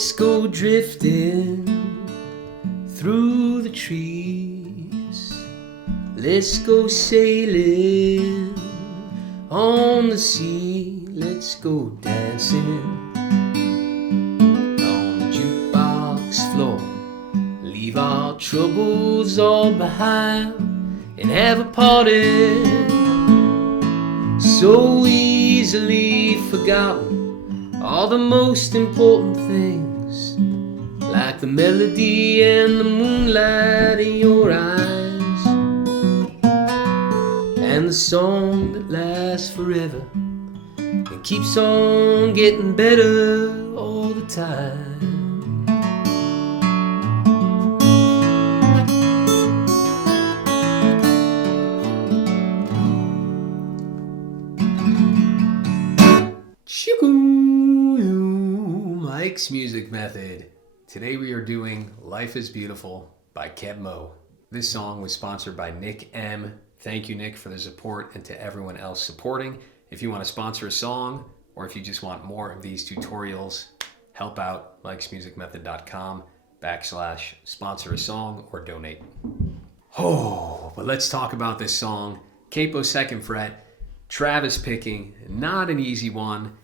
Let's go drifting through the trees. Let's go sailing on the sea. Let's go dancing on the jukebox floor. Leave our troubles all behind and have a party so easily forgotten. All the most important things, like the melody and the moonlight in your eyes, and the song that lasts forever and keeps on getting better all the time. Mike's Music Method. Today we are doing Life is Beautiful by Kebmo. This song was sponsored by Nick M. Thank you, Nick, for the support, and to everyone else supporting. If you want to sponsor a song, or if you just want more of these tutorials, help out mikesmusicmethod.com/sponsor a song or donate. Oh, but let's talk about this song. Capo second fret, Travis picking, not an easy one.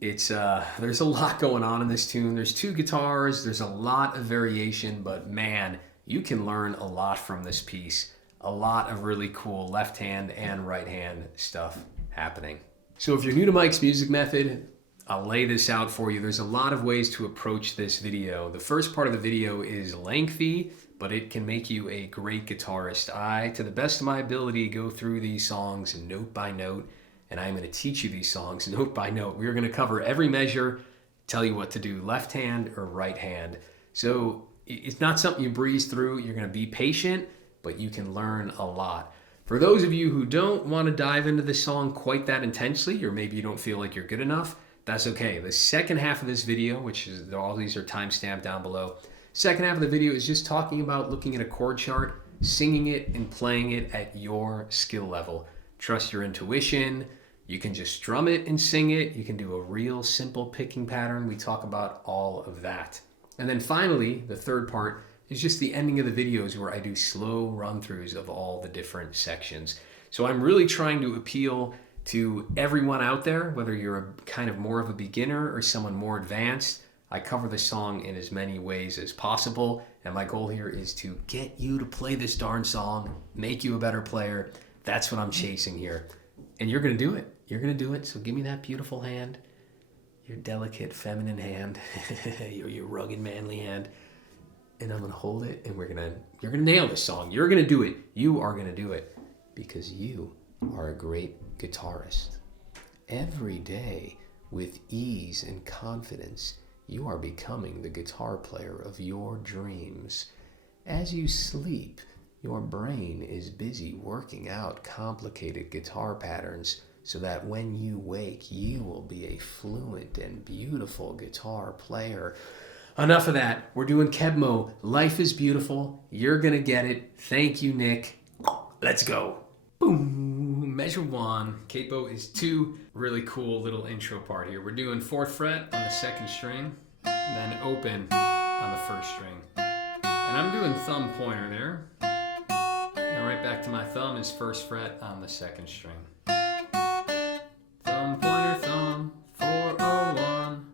It's there's a lot going on in this tune. There's two guitars, there's a lot of variation, but man, you can learn a lot from this piece. A lot of really cool left hand and right hand stuff happening. So if you're new to Mike's Music Method, I'll lay this out for you. There's a lot of ways to approach this video. The first part of the video is lengthy, but it can make you a great guitarist. I, to the best of my ability, go through these songs note by note, and I'm going to teach you these songs note by note. We're going to cover every measure, tell you what to do, left hand or right hand. So it's not something you breeze through. You're going to be patient, but you can learn a lot. For those of you who don't want to dive into the song quite that intensely, or maybe you don't feel like you're good enough, that's okay. The second half of this video, which is all these are timestamped down below, second half of the video is just talking about looking at a chord chart, singing it and playing it at your skill level. Trust your intuition. You can just strum it and sing it. You can do a real simple picking pattern. We talk about all of that. And then finally, the third part is just the ending of the videos where I do slow run-throughs of all the different sections. So I'm really trying to appeal to everyone out there, whether you're a kind of more of a beginner or someone more advanced. I cover the song in as many ways as possible, and my goal here is to get you to play this darn song, make you a better player. That's what I'm chasing here. And you're going to do it. You're going to do it. So give me that beautiful hand, your delicate feminine hand, your rugged manly hand, and I'm going to hold it, and you're going to nail this song. You're going to do it. You are going to do it because you are a great guitarist. Every day, with ease and confidence, you are becoming the guitar player of your dreams. As you sleep, your brain is busy working out complicated guitar patterns so that when you wake, you will be a fluent and beautiful guitar player. Enough of that. We're doing Kebmo. Life is Beautiful. You're going to get it. Thank you, Nick. Let's go. Boom. Measure one. Capo is 2. Really cool little intro part here. We're doing 4th fret on the 2nd string, then open on the 1st string. And I'm doing thumb pointer there. And right back to my thumb is 1st fret on the 2nd string. Thumb pointer, thumb, 401.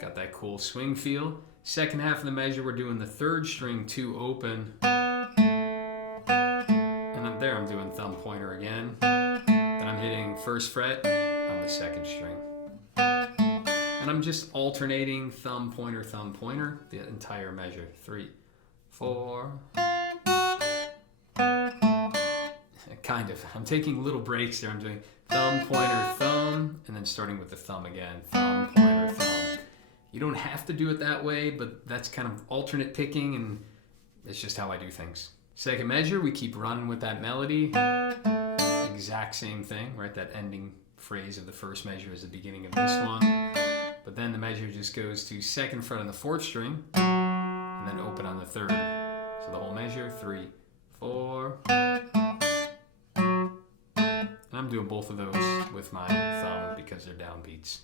Got that cool swing feel. Second half of the measure, we're doing the 3rd string 2 open. And then there I'm doing thumb pointer again. Then I'm hitting 1st fret on the 2nd string. And I'm just alternating thumb pointer, the entire measure. 3, 4. Kind of. I'm taking little breaks there. I'm doing thumb, pointer, thumb, and then starting with the thumb again. Thumb, pointer, thumb. You don't have to do it that way, but that's kind of alternate picking, and it's just how I do things. Second measure, we keep running with that melody. Exact same thing, right? That ending phrase of the first measure is the beginning of this one. But then the measure just goes to 2nd fret on the 4th string, and then open on the 3rd. So the whole measure, 3, 4. And I'm doing both of those with my thumb because they're downbeats.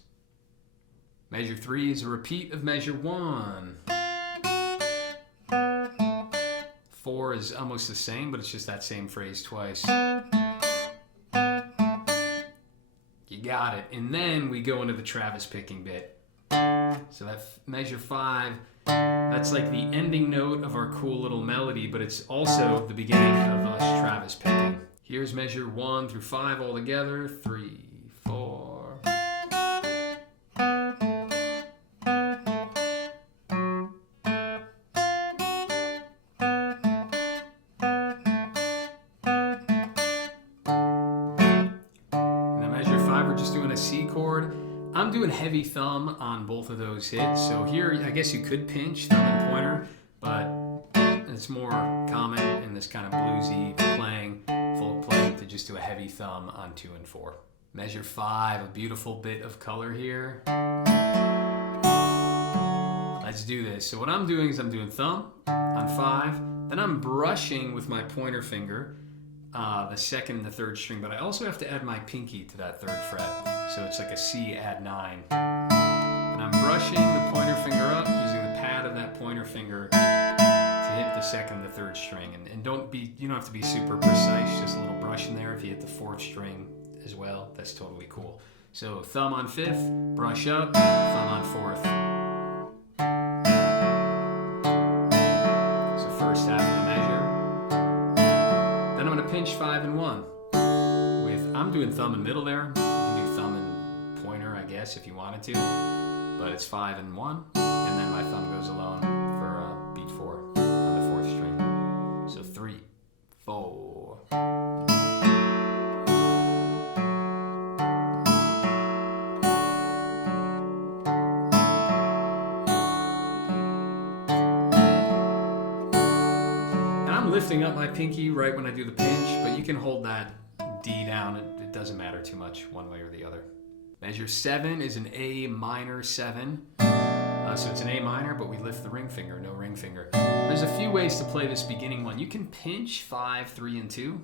Measure 3 is a repeat of measure 1. 4 is almost the same, but it's just that same phrase twice. You got it. And then we go into the Travis picking bit. So that measure 5, that's like the ending note of our cool little melody, but it's also the beginning of us Travis picking. Here's measure 1 through 5 all together. 3, 4. We're just doing a C chord. I'm doing heavy thumb on both of those hits. So here, I guess you could pinch thumb and pointer, but it's more common in this kind of bluesy playing, folk playing, to just do a heavy thumb on 2 and 4. Measure 5, a beautiful bit of color here. Let's do this. So what I'm doing is I'm doing thumb on 5, then I'm brushing with my pointer finger the 2nd and the 3rd string, but I also have to add my pinky to that 3rd fret. So it's like a C add 9. And I'm brushing the pointer finger up using the pad of that pointer finger to hit the 2nd and the 3rd string. And you don't have to be super precise, just a little brushing there. If you hit the 4th string as well, that's totally cool. So thumb on 5th, brush up, thumb on 4th. So first half of the measure. Then I'm going to pinch 5 and 1. I'm doing thumb and middle there. You can do thumb and pointer, I guess, if you wanted to. But it's 5 and 1. And then my thumb goes alone for beat 4 on the 4th string. So 3, 4. Lifting up my pinky right when I do the pinch, but you can hold that D down. It doesn't matter too much one way or the other. Measure 7 is an A minor 7. So it's an A minor, but we lift the ring finger, no ring finger. There's a few ways to play this beginning one. You can pinch 5, 3, and 2,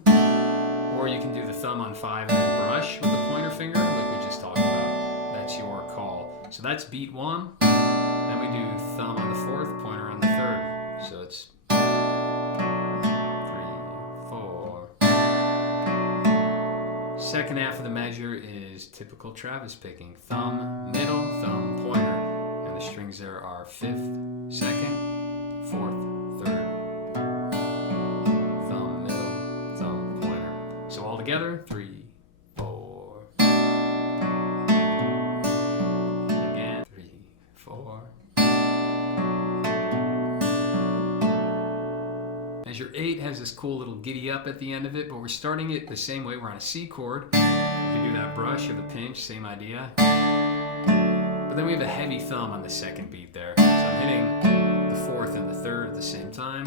or you can do the thumb on 5 and then brush with the pointer finger, like we just talked about. That's your call. So that's beat 1. Then we do thumb on the 4th, pointer on the 3rd. So it's 3, 4. Second half of the measure is typical Travis picking. Thumb, middle, thumb, pointer. And the strings there are 5th, 2nd, 4th, 3rd. Thumb, middle, thumb, pointer. So all together, 3, 4. Again, 3, 4. Measure 8 has this cool little giddy up at the end of it, but we're starting it the same way. We're on a C chord. You can do that brush or the pinch, same idea. But then we have a heavy thumb on the 2nd beat there. So I'm hitting the 4th and the 3rd at the same time.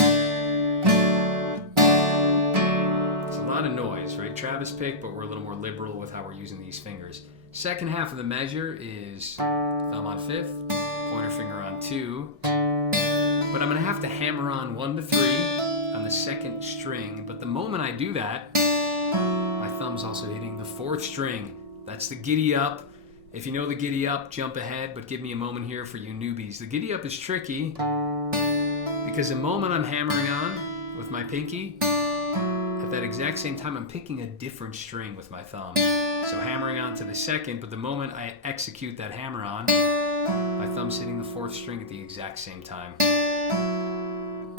It's a lot of noise, right? Travis pick, but we're a little more liberal with how we're using these fingers. Second half of the measure is thumb on 5th, pointer finger on 2. But I'm going to have to hammer on 1 to 3 on the 2nd string. But the moment I do that, my thumb's also hitting the 4th string. That's the giddy up. If you know the giddy up, jump ahead, but give me a moment here for you newbies. The giddy up is tricky because the moment I'm hammering on with my pinky, at that exact same time I'm picking a different string with my thumb. So hammering on to the 2nd, but the moment I execute that hammer on, my thumb's hitting the 4th string at the exact same time.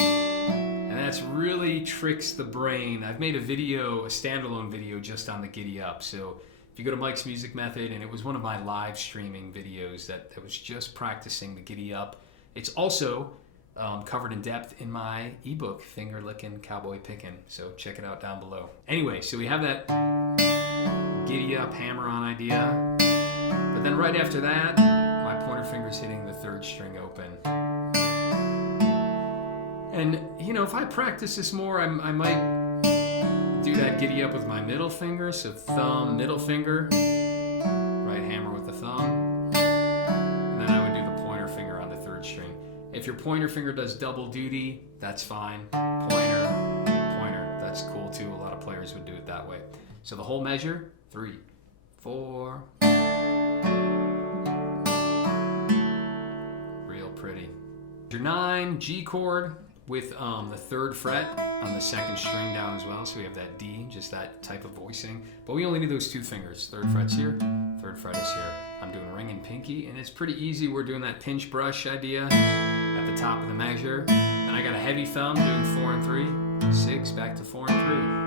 And that's really tricks the brain. I've made a video, a standalone video just on the giddy up. So if you go to Mike's Music Method, and it was one of my live streaming videos that was just practicing the giddy up. It's also covered in depth in my ebook, Finger Lickin' Cowboy Pickin'. So check it out down below. Anyway, so we have that giddy up hammer on idea. But then right after that, my pointer finger's hitting the 3rd string open. And, you know, if I practice this more, I might do that giddy up with my middle finger. So thumb, middle finger, right hammer with the thumb. And then I would do the pointer finger on the 3rd string. If your pointer finger does double duty, that's fine. Pointer, pointer, that's cool too. A lot of players would do it that way. So the whole measure, 3, 4. Your 9 G chord with the 3rd fret on the 2nd string down as well. So we have that D, just that type of voicing. But we only need those 2 fingers. 3rd fret's here, 3rd fret is here. I'm doing ring and pinky, and it's pretty easy. We're doing that pinch brush idea at the top of the measure. And I got a heavy thumb doing 4 and 3, 6, back to 4 and 3.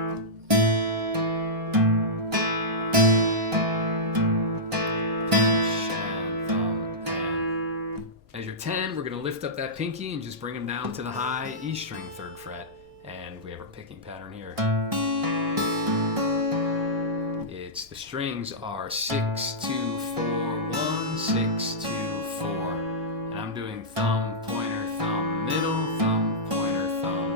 Measure 10, we're going to lift up that pinky and just bring them down to the high E string 3rd fret. And we have our picking pattern here. It's the strings are 6, 2, 4, 1, 6, 2, 4. And I'm doing thumb, pointer, thumb, middle, thumb, pointer, thumb.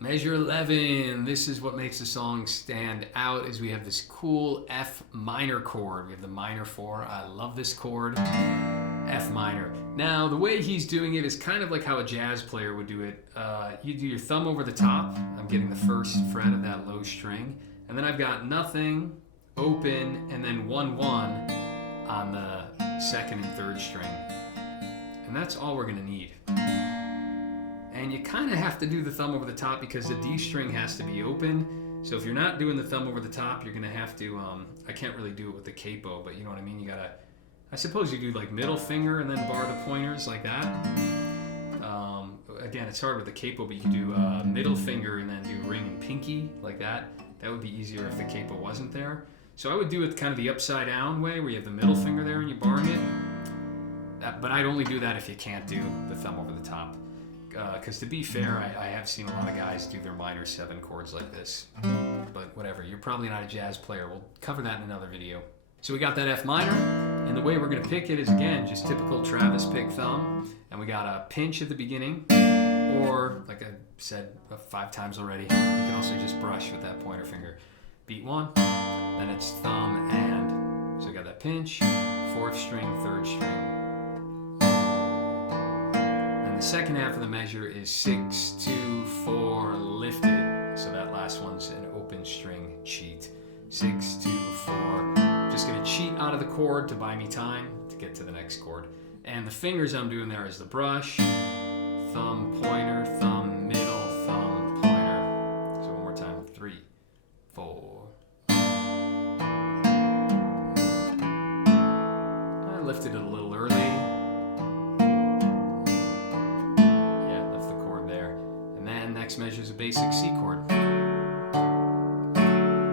Measure 11. This is what makes the song stand out, is we have this cool F minor chord. We have the minor 4. I love this chord. F minor. Now, the way he's doing it is kind of like how a jazz player would do it. You do your thumb over the top. I'm getting the 1st fret of that low string. And then I've got nothing, open, and then 1, 1 on the 2nd and 3rd string. And that's all we're going to need. And you kind of have to do the thumb over the top because the D string has to be open. So if you're not doing the thumb over the top, you're going to have to, I can't really do it with the capo, but you know what I mean? You got to, I suppose you do like middle finger and then bar the pointers like that. Again, it's hard with the capo, but you can do middle finger and then do ring and pinky like that. That would be easier if the capo wasn't there. So I would do it kind of the upside down way where you have the middle finger there and you're barring it. But I'd only do that if you can't do the thumb over the top. Because to be fair, I have seen a lot of guys do their minor 7 chords like this. But whatever, you're probably not a jazz player. We'll cover that in another video. So we got that F minor, and the way we're going to pick it is, again, just typical Travis pick thumb. And we got a pinch at the beginning, or, like I said 5 times already, you can also just brush with that pointer finger. Beat 1, then it's thumb and. So we got that pinch, 4th string, 3rd string. And the second half of the measure is 6, 2, 4, lifted. So that last one's an open string cheat. 6, 2, 4. Just gonna cheat out of the chord to buy me time to get to the next chord. And the fingers I'm doing there is the brush, thumb, pointer, thumb, middle, thumb, pointer. So one more time, 3, 4. I lifted it a little early. Yeah, lift the chord there. And then next measure is a basic C chord.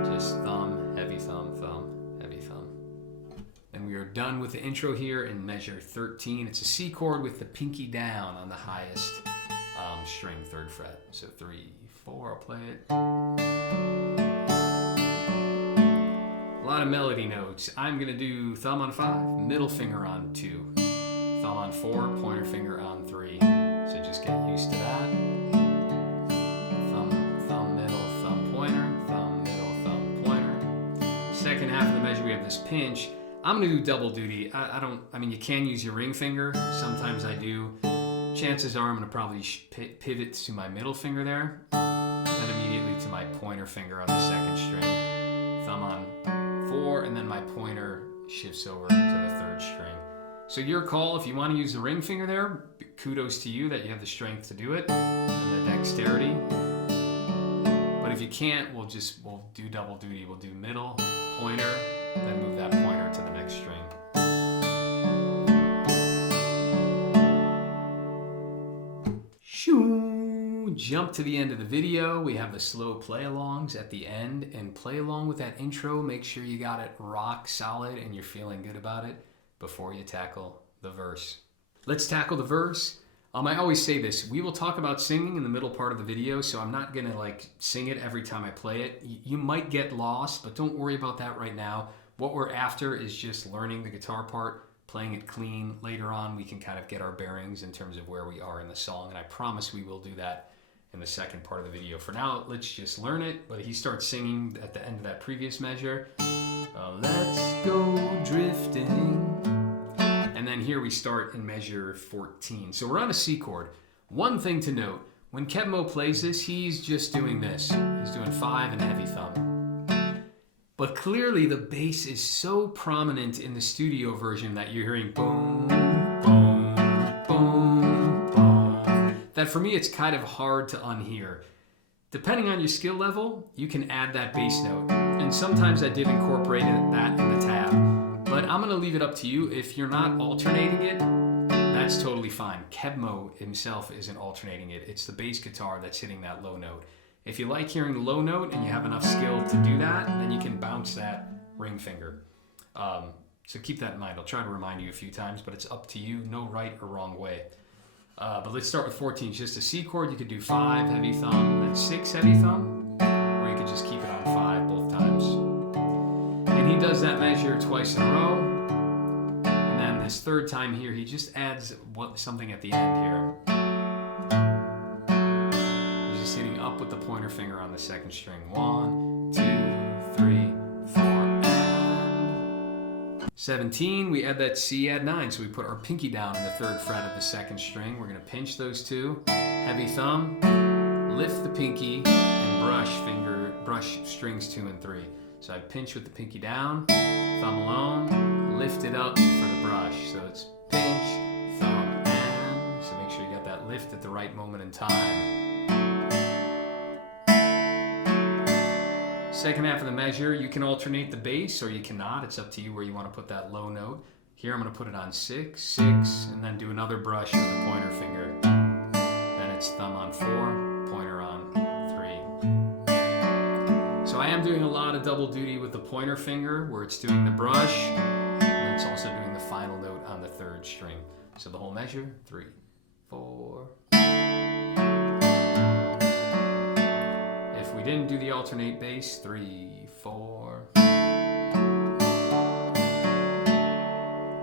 Just thumb, heavy thumb, thumb. And we are done with the intro here in measure 13. It's a C chord with the pinky down on the highest string, 3rd fret. So 3, 4, I'll play it. A lot of melody notes. I'm gonna do thumb on 5, middle finger on 2, thumb on 4, pointer finger on 3. So just get used to that. Thumb, thumb, middle, thumb, pointer, thumb, middle, thumb, pointer. Second half of the measure, we have this pinch. I'm gonna do double duty. I mean, you can use your ring finger. Sometimes I do. Chances are I'm gonna probably pivot to my middle finger there, then immediately to my pointer finger on the 2nd string. Thumb on 4, and then my pointer shifts over to the 3rd string. So your call, if you wanna use the ring finger there, kudos to you that you have the strength to do it, and the dexterity. But if you can't, we'll do double duty. We'll do middle, pointer, then move that pointer to the next string. Shoo! Jump to the end of the video. We have the slow play-alongs at the end, and play along with that intro. Make sure you got it rock solid and you're feeling good about it before you tackle the verse. Let's tackle the verse. I always say this, we will talk about singing in the middle part of the video, so I'm not gonna sing it every time I play it. You might get lost, but don't worry about that right now. What we're after is just learning the guitar part, playing it clean. Later on, we can kind of get our bearings in terms of where we are in the song, and I promise we will do that in the second part of the video. For now, let's just learn it, but he starts singing at the end of that previous measure. Let's go drifting. And then here we start in measure 14. So we're on a C chord. One thing to note, when Kevmo plays this, he's just doing this. He's doing 5 and a heavy thumb. But clearly the bass is so prominent in the studio version that you're hearing boom, boom, boom, boom, that for me it's kind of hard to unhear. Depending on your skill level, you can add that bass note. And sometimes I did incorporate that in the tab. But I'm gonna leave it up to you. If you're not alternating it, that's totally fine. Kebmo himself isn't alternating it. It's the bass guitar that's hitting that low note. If you like hearing the low note and you have enough skill to do that, then you can bounce that ring finger. So keep that in mind. I'll try to remind you a few times, but it's up to you. No right or wrong way. But let's start with 14. It's just a C chord. You could do 5 heavy thumb, then 6 heavy thumb, or you could just keep it on 5 both times. And he does that measure twice in a row. And then this third time here, he just adds something at the end here. He's just hitting up with the pointer finger on the second string. 1, 2, 3, 4, and 17, we add that C at 9, so we put our pinky down in the 3rd fret of the 2nd string. We're going to pinch those two, heavy thumb, lift the pinky, and brush strings 2 and 3. So I pinch with the pinky down, thumb alone, lift it up for the brush. So it's pinch, thumb, and, so make sure you got that lift at the right moment in time. Second half of the measure, you can alternate the bass or you cannot. It's up to you where you want to put that low note. Here I'm going to put it on 6, 6, and then do another brush with the pointer finger. Then it's thumb on 4, pointer on 3. So I am doing a lot of double duty with the pointer finger where it's doing the brush, and it's also doing the final note on the 3rd string. So the whole measure, 3, 4. If we didn't do the alternate bass, 3, 4.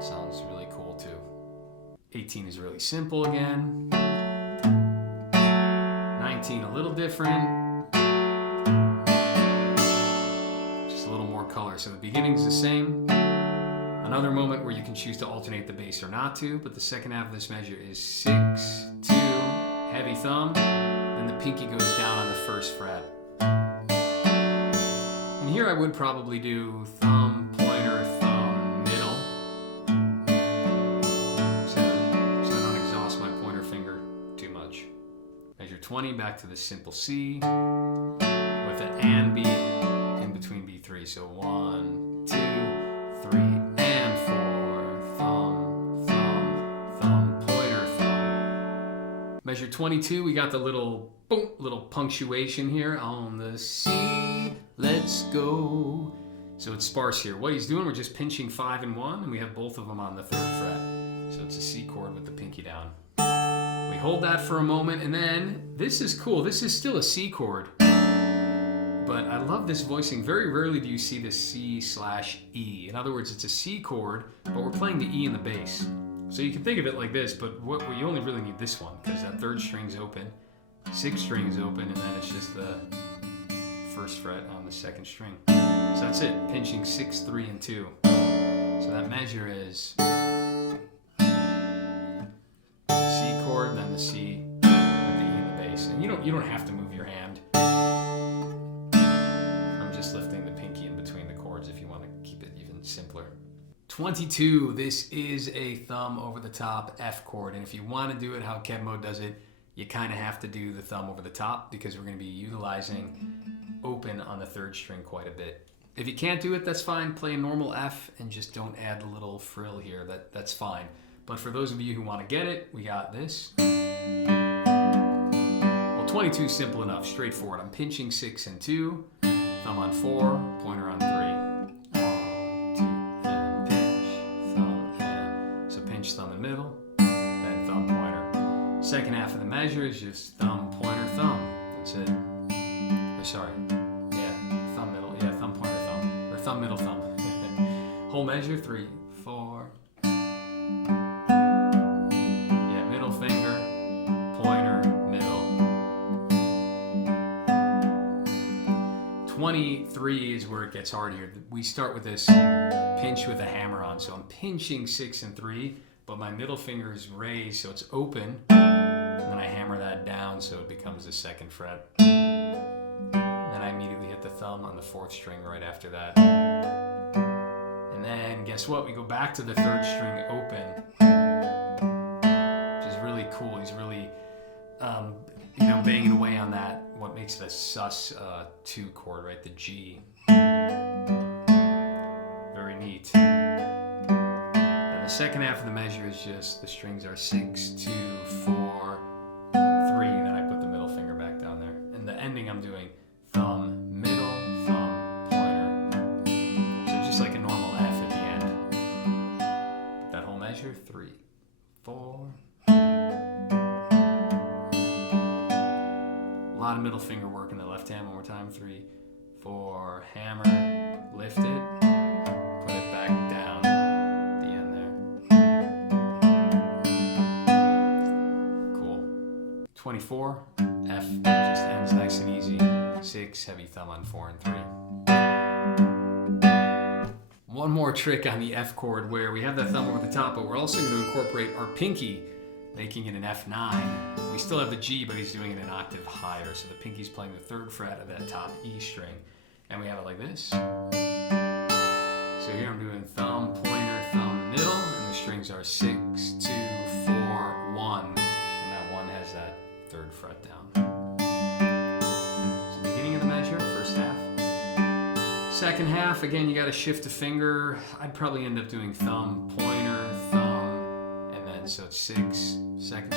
Sounds really cool too. 18 is really simple again. 19 a little different. Just a little more color. So the beginning's the same. Another moment where you can choose to alternate the bass or not to, but the second half of this measure is 6, 2, heavy thumb, then the pinky goes down on the 1st fret. And here I would probably do thumb, pointer, thumb, middle. So I don't exhaust my pointer finger too much. Measure 20, back to the simple C with an and beat in between B3. So 1, 2, 3, and 4. Thumb, thumb, thumb, pointer, thumb. Measure 22, we got the little boom, little punctuation here on the C. Let's go. So it's sparse here. What he's doing, we're just pinching 5 and 1, and we have both of them on the 3rd fret. So it's a C chord with the pinky down. We hold that for a moment, and then this is cool. This is still a C chord, but I love this voicing. Very rarely do you see the C/E. In other words, it's a C chord, but we're playing the E in the bass. So you can think of it like this, but you only really need this one because that 3rd string's open, 6th string's open, and then it's just the 1st fret on the 2nd string. So that's it, pinching 6, 3, and 2. So that measure is C chord, then the C with the E in the bass. And you don't have to move your hand. I'm just lifting the pinky in between the chords if you want to keep it even simpler. 22, this is a thumb over the top F chord. And if you want to do it how Kebmo does it, you kind of have to do the thumb over the top because we're going to be utilizing open on the 3rd string quite a bit. If you can't do it, that's fine. Play a normal F and just don't add a little frill here. That's fine. But for those of you who want to get it, we got this. Well, 22 is simple enough, straightforward. I'm pinching 6 and 2, thumb on 4, pointer on 3. 1, 2, then pinch, thumb, and. So pinch, thumb in middle, then thumb, pointer. Second half of the measure is just thumb, pointer, thumb. That's it. Sorry. Yeah, thumb, middle. Yeah, thumb, pointer, thumb. Or thumb, middle, thumb. Whole measure, 3, 4. Yeah, middle finger, pointer, middle. 23 is where it gets hard here. We start with this pinch with a hammer on. So I'm pinching 6 and 3, but my middle finger is raised, so it's open. And then I hammer that down so it becomes the 2nd fret. Then I immediately hit hit the thumb on the 4th string right after that. And then guess what? We go back to the 3rd string open, which is really cool. He's really, banging away on that. What makes it a sus 2 chord, right? The G. Very neat. And the second half of the measure is just the strings are 6, 2, 4, 3. Then I put the middle finger back down there. And the ending I'm doing thumb, middle, thumb, pointer. So just like a normal F at the end. That whole measure, 3, 4. A lot of middle finger work in the left hand. One more time, 3, 4, hammer, lift it, put it back down at the end there. Cool. 24, F just ends nice and easy. 6, heavy thumb on 4 and 3. One more trick on the F chord where we have that thumb over the top, but we're also going to incorporate our pinky, making it an F9. We still have the G, but he's doing it an octave higher. So the pinky's playing the 3rd fret of that top E string. And we have it like this. So here I'm doing thumb, pointer, thumb, middle, and the strings are 6, 2, 4, 1. And that 1 has that 3rd fret down. So beginning of the measure, first half. Second half, again, you got to shift a finger. I'd probably end up doing thumb, pointer, thumb, and then so it's 6, 2nd string,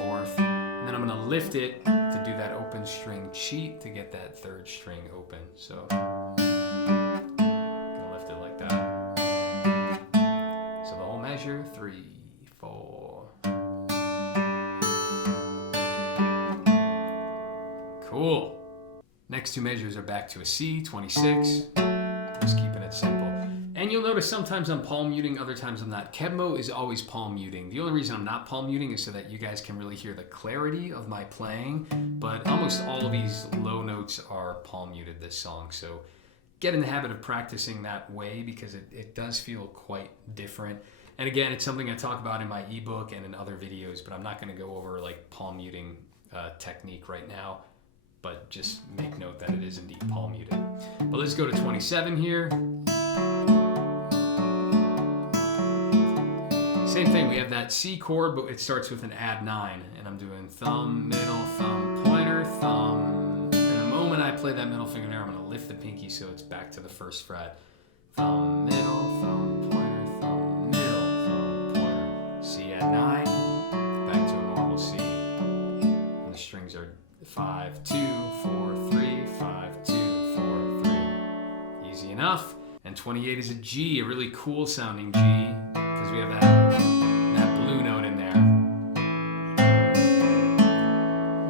4th. And then I'm going to lift it to do that open string cheat to get that 3rd string open. So I'm going to lift it like that. So the whole measure, 3, 4. Cool. Next 2 measures are back to a C, 26. Just keeping it simple. And you'll notice sometimes I'm palm muting, other times I'm not. Kebmo is always palm muting. The only reason I'm not palm muting is so that you guys can really hear the clarity of my playing. But almost all of these low notes are palm muted this song. So get in the habit of practicing that way because it does feel quite different. And again, it's something I talk about in my ebook and in other videos, but I'm not going to go over like palm muting technique right now. But just make note that it is indeed palm muted. But let's go to 27 here. Same thing, we have that C chord, but it starts with an add 9. And I'm doing thumb, middle, thumb, pointer, thumb. And the moment I play that middle finger there, I'm going to lift the pinky so it's back to the 1st fret. Thumb, middle, thumb, pointer, thumb, middle, thumb, pointer. C add 9, back to a normal C. And the strings are 5, 2, 4, 3, 5, 2, 4, 3. Easy enough. And 28 is a G, a really cool sounding G, because we have that blue note in there.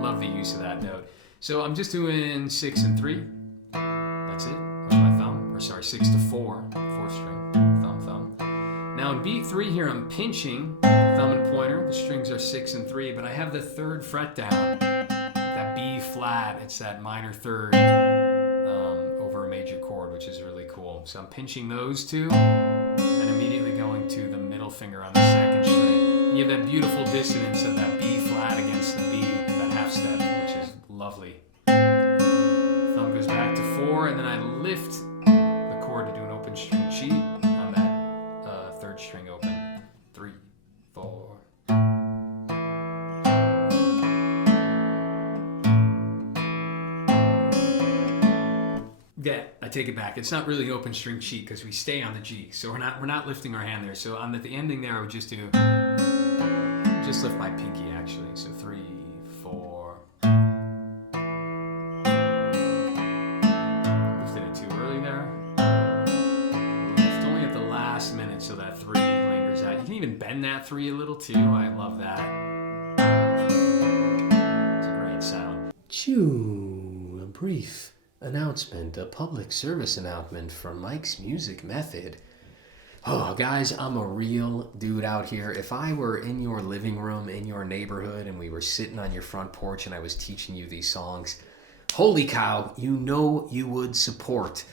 Love the use of that note. So I'm just doing 6 and 3. That's it with my thumb. Or sorry, 6 to 4, 4th string, thumb, thumb. Now in beat 3 here, I'm pinching thumb and pointer. The strings are 6 and 3, but I have the 3rd fret down. That B flat, it's that minor 3rd over a major chord, which is really cool. So I'm pinching those 2, and immediately going to the middle finger on the 2nd string. And you have that beautiful dissonance of that B flat against the B, that half step, which is lovely. Thumb goes back to 4, and then I lift the chord to do an open string cheat on that 3rd string open. 3, 4. Yeah, I take it back. It's not really an open string cheat because we stay on the G, so we're not lifting our hand there. So on the ending there, I would just lift my pinky actually. So 3, 4. Lifted it too early there. Lift only at the last minute, so that 3 lingers out. You can even bend that 3 a little too. I love that. It's a great sound. A brief announcement, a public service announcement from Mike's Music Method. Oh, guys, I'm a real dude out here. If I were in your living room, in your neighborhood, and we were sitting on your front porch and I was teaching you these songs, holy cow, you know you would support.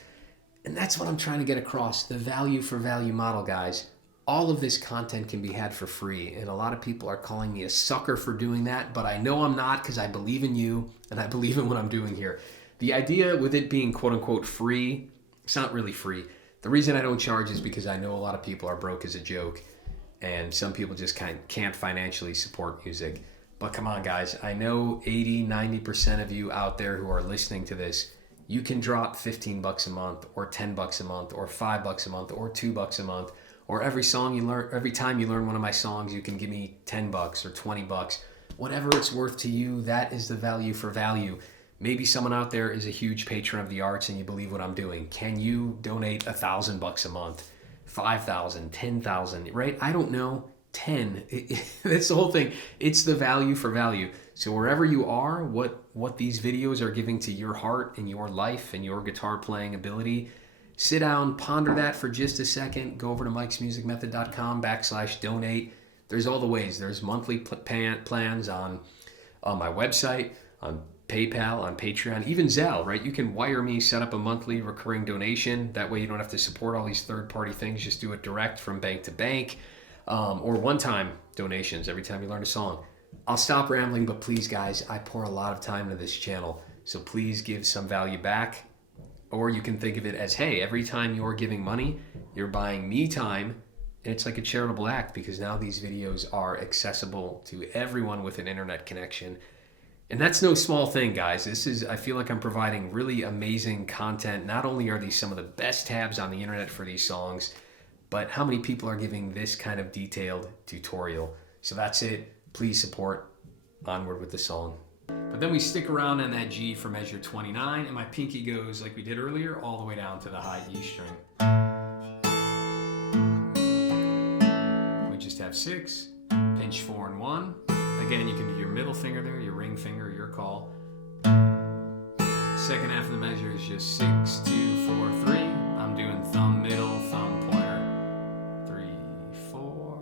And that's what I'm trying to get across, the value for value model, guys. All of this content can be had for free, and a lot of people are calling me a sucker for doing that, but I know I'm not because I believe in you and I believe in what I'm doing here. The idea with it being quote unquote free, it's not really free. The reason I don't charge is because I know a lot of people are broke as a joke, and some people just can't financially support music. But come on, guys, I know 80-90% of you out there who are listening to this, you can drop 15 bucks a month, or 10 bucks a month, or 5 bucks a month, or 2 bucks a month, or every time you learn one of my songs, you can give me 10 bucks or 20 bucks. Whatever it's worth to you, that is the value for value. Maybe someone out there is a huge patron of the arts and you believe what I'm doing. Can you donate $1,000 a month, 5,000, 10,000, right? I don't know. 10. That's the whole thing. It's the value for value. So wherever you are, what these videos are giving to your heart and your life and your guitar playing ability, sit down, ponder that for just a second. Go over to mikesmusicmethod.com/donate. There's all the ways. There's monthly plans on my website, on PayPal, on Patreon, even Zelle, right? You can wire me, set up a monthly recurring donation. That way you don't have to support all these third-party things. Just do it direct from bank to bank, or one-time donations every time you learn a song. I'll stop rambling, but please, guys, I pour a lot of time into this channel, so please give some value back. Or you can think of it as, hey, every time you're giving money, you're buying me time, and it's like a charitable act because now these videos are accessible to everyone with an internet connection. And that's no small thing, guys. I feel like I'm providing really amazing content. Not only are these some of the best tabs on the internet for these songs, but how many people are giving this kind of detailed tutorial? So that's it. Please support. Onward with the song. But then we stick around on that G for measure 29, and my pinky goes, like we did earlier, all the way down to the high E string. We just have 6, pinch 4 and 1. Again, you can do your middle finger there, your ring finger, your call. Second half of the measure is just 6, 2, 4, 3. I'm doing thumb, middle, thumb, pointer. 3, 4.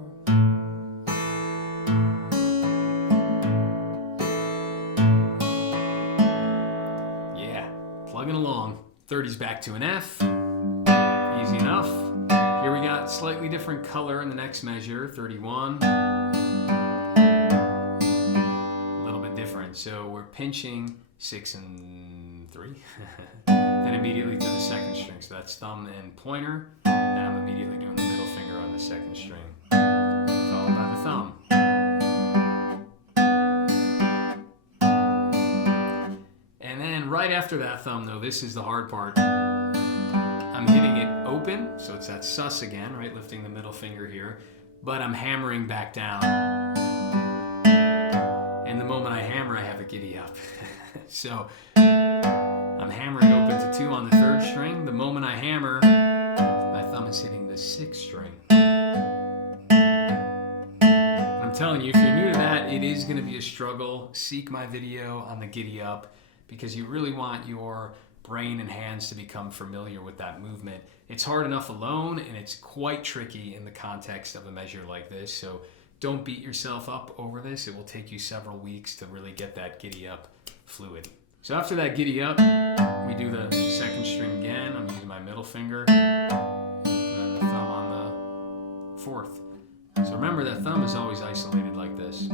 Yeah, plugging along. 30's back to an F. Easy enough. Here we got slightly different color in the next measure, 31. So we're pinching 6 and 3, then immediately to the second string. So that's thumb and pointer. Then I'm immediately doing the middle finger on the second string, followed by the thumb. And then right after that thumb, though, this is the hard part. I'm hitting it open, so it's that sus again, right? Lifting the middle finger here, but I'm hammering back down. And the moment I hammer, I have a giddy up. So I'm hammering open to 2 on the 3rd string. The moment I hammer, my thumb is hitting the 6th string. And I'm telling you, if you're new to that, it is going to be a struggle. Seek my video on the giddy up because you really want your brain and hands to become familiar with that movement. It's hard enough alone, and it's quite tricky in the context of a measure like this. So don't beat yourself up over this. It will take you several weeks to really get that giddy up fluid. So after that giddy up, we do the 2nd string again. I'm using my middle finger, and then the thumb on the 4th. So remember that thumb is always isolated like this.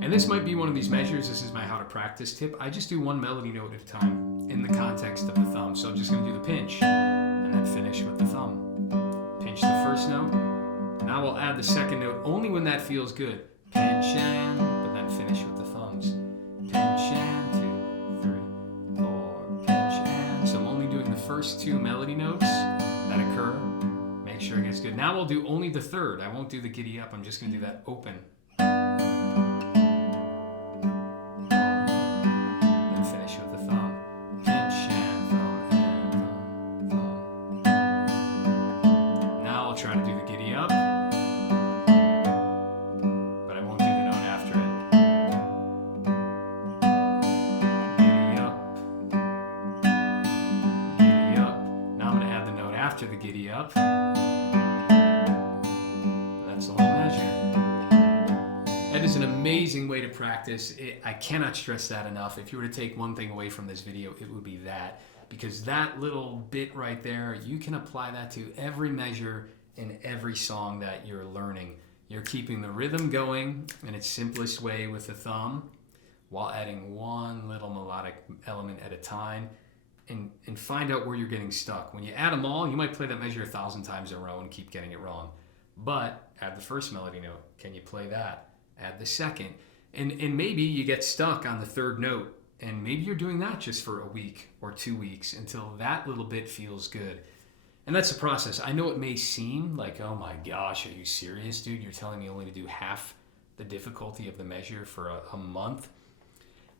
And this might be one of these measures. This is my how to practice tip. I just do one melody note at a time in the context of the thumb. So I'm just going to do the pinch and then finish with the thumb. Pinch the 1st note. Now we'll add the 2nd note only when that feels good. Pinch and, but then finish with the thumbs. Pinch and, 2, 3, 4, pinch and. So I'm only doing the first 2 melody notes that occur. Make sure it gets good. Now we'll do only the 3rd. I won't do the giddy up. I'm just going to do that open. Then finish with the thumb. Pinch and, thumb and, thumb, thumb. Now I'll try to do the giddy up. The giddy up. That's the whole measure. That is an amazing way to practice. I cannot stress that enough. If you were to take one thing away from this video, it would be that. Because that little bit right there, you can apply that to every measure in every song that you're learning. You're keeping the rhythm going in its simplest way with the thumb while adding one little melodic element at a time. and find out where you're getting stuck. When you add them all, you might play that measure 1,000 times in a row and keep getting it wrong. But add the first melody note. Can you play that? Add the second. And maybe you get stuck on the third note, and maybe you're doing that just for a week or 2 weeks until that little bit feels good. And that's the process. I know it may seem like, oh my gosh, are you serious, dude? You're telling me only to do half the difficulty of the measure for a month?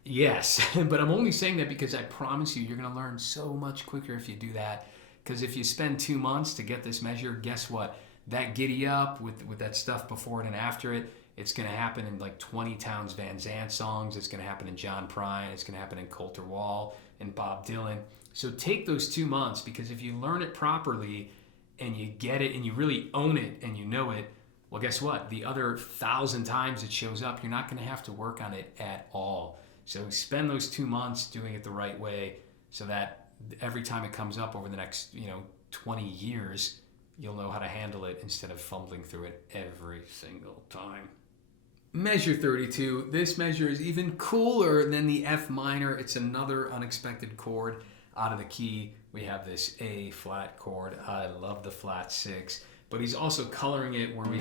Yes, but I'm only saying that because I promise you're going to learn so much quicker if you do that. Because if you spend 2 months to get this measure, guess what? That Giddy Up with that stuff before it and after it, it's going to happen in like 20 Townes Van Zandt songs. It's going to happen in John Prine. It's going to happen in Colter Wall and Bob Dylan. So take those 2 months, because if you learn it properly and you get it and you really own it and you know it, well, guess what? The other 1,000 times it shows up, you're not going to have to work on it at all. So spend those 2 months doing it the right way so that every time it comes up over the next 20 years, you'll know how to handle it instead of fumbling through it every single time. Measure 32. This measure is even cooler than the F minor. It's another unexpected chord out of the key. We have this A flat chord. I love the flat 6, but he's also coloring it where we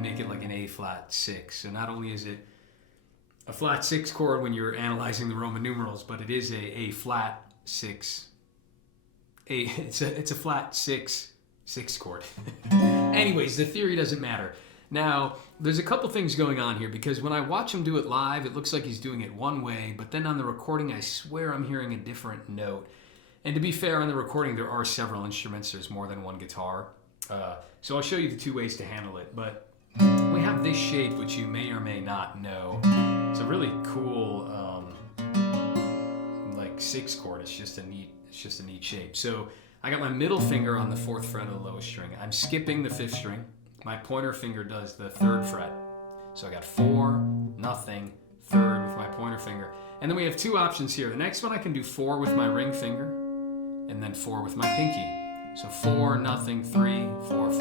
make it like an A flat 6. So not only is it a flat 6 chord when you're analyzing the Roman numerals, but it is a flat 6. It's a flat 6 chord. Anyways, the theory doesn't matter. Now, there's a couple things going on here, because when I watch him do it live, it looks like he's doing it one way, but then on the recording, I swear I'm hearing a different note. And to be fair, on the recording, there are several instruments. There's more than one guitar. So I'll show you the 2 ways to handle it. But we have this shape, which you may or may not know. It's a really cool, like 6 chord. It's just a neat shape. So I got my middle finger on the 4th fret of the lowest string. I'm skipping the 5th string. My pointer finger does the 3rd fret. So I got 4, nothing, 3rd with my pointer finger. And then we have 2 options here. The next one I can do 4 with my ring finger, and then 4 with my pinky. So 4, nothing, 3, 4, 4.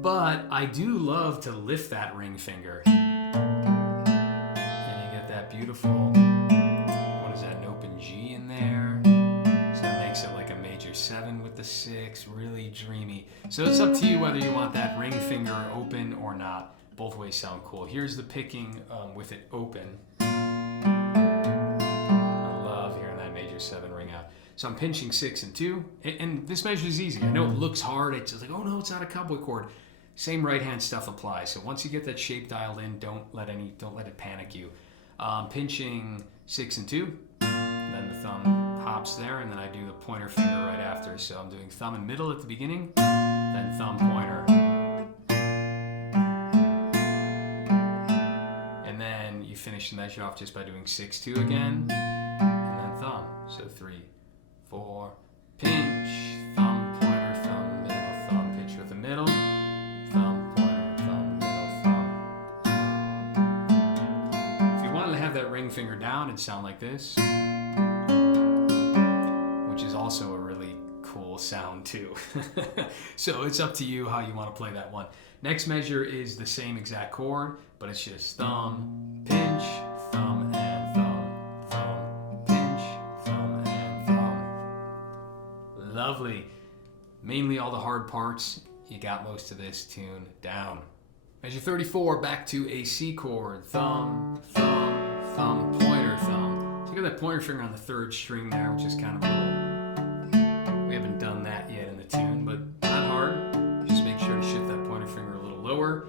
But I do love to lift that ring finger. And you get that beautiful, what is that, an open G in there. So that makes it like a major 7 with the 6, really dreamy. So it's up to you whether you want that ring finger open or not. Both ways sound cool. Here's the picking with it open. I love hearing that major 7 ring out. So I'm pinching 6 and 2, and this measure is easy. I know it looks hard. It's just like, oh no, it's not a cowboy chord. Same right hand stuff applies. So once you get that shape dialed in, don't let it panic you. Pinching 6 and 2, then the thumb hops there, and then I do the pointer finger right after. So I'm doing thumb and middle at the beginning, then thumb pointer. And then you finish the measure off just by doing 6-2 again, and then thumb. So 3, 4, pinch, thumb, pointer, thumb, middle, thumb, pinch with the middle, thumb, pointer, thumb, middle, thumb. If you wanted to have that ring finger down, it'd sound like this, which is also a really cool sound too. So it's up to you how you want to play that one. Next measure is the same exact chord, but it's just thumb, pinch, thumb, and thumb, thumb, pinch, thumb, and thumb. Lovely. Mainly all the hard parts. You got most of this tune down. Measure 34, back to a C chord. Thumb, thumb, thumb, pointer, thumb. So you got that pointer finger on the 3rd string there, which is kind of a little... We haven't done that yet in the tune, but not hard. Just make sure to shift that pointer finger a little lower.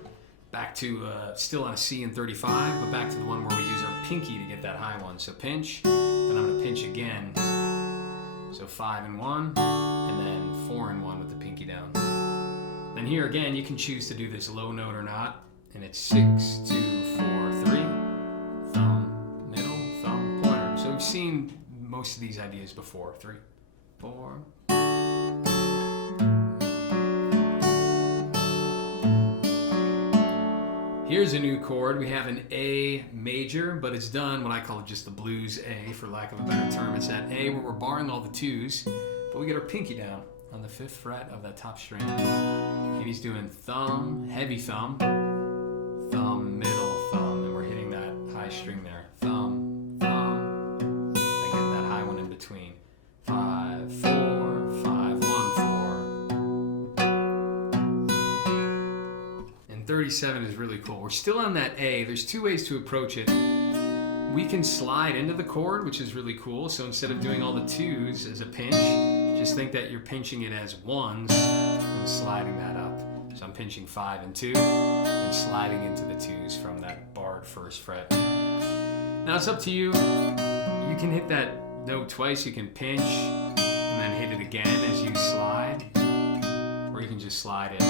Back to, still on a C in 35, but back to the one where we use our pinky to get that high one. So pinch, then I'm going to pinch again. So 5 and 1, and then 4 and 1 with the pinky down. Then here again, you can choose to do this low note or not, and it's 6, 2, 4, 3, thumb, middle, thumb, pointer. So we've seen most of these ideas before. 3, 4. Here's a new chord. We have an A major, but it's done what I call just the blues A, for lack of a better term. It's that A where we're barring all the 2s, but we get our pinky down on the 5th fret of that top string. And he's doing thumb, heavy thumb, thumb, middle thumb, and we're hitting that high string there. Thumb, thumb, and getting that high one in between. 5, 37 is really cool. We're still on that A. There's two ways to approach it. We can slide into the chord, which is really cool. So instead of doing all the 2s as a pinch, just think that you're pinching it as 1s and sliding that up. So I'm pinching 5 and 2 and sliding into the 2s from that barred 1st fret. Now it's up to you. You can hit that note twice. You can pinch and then hit it again as you slide, or you can just slide it.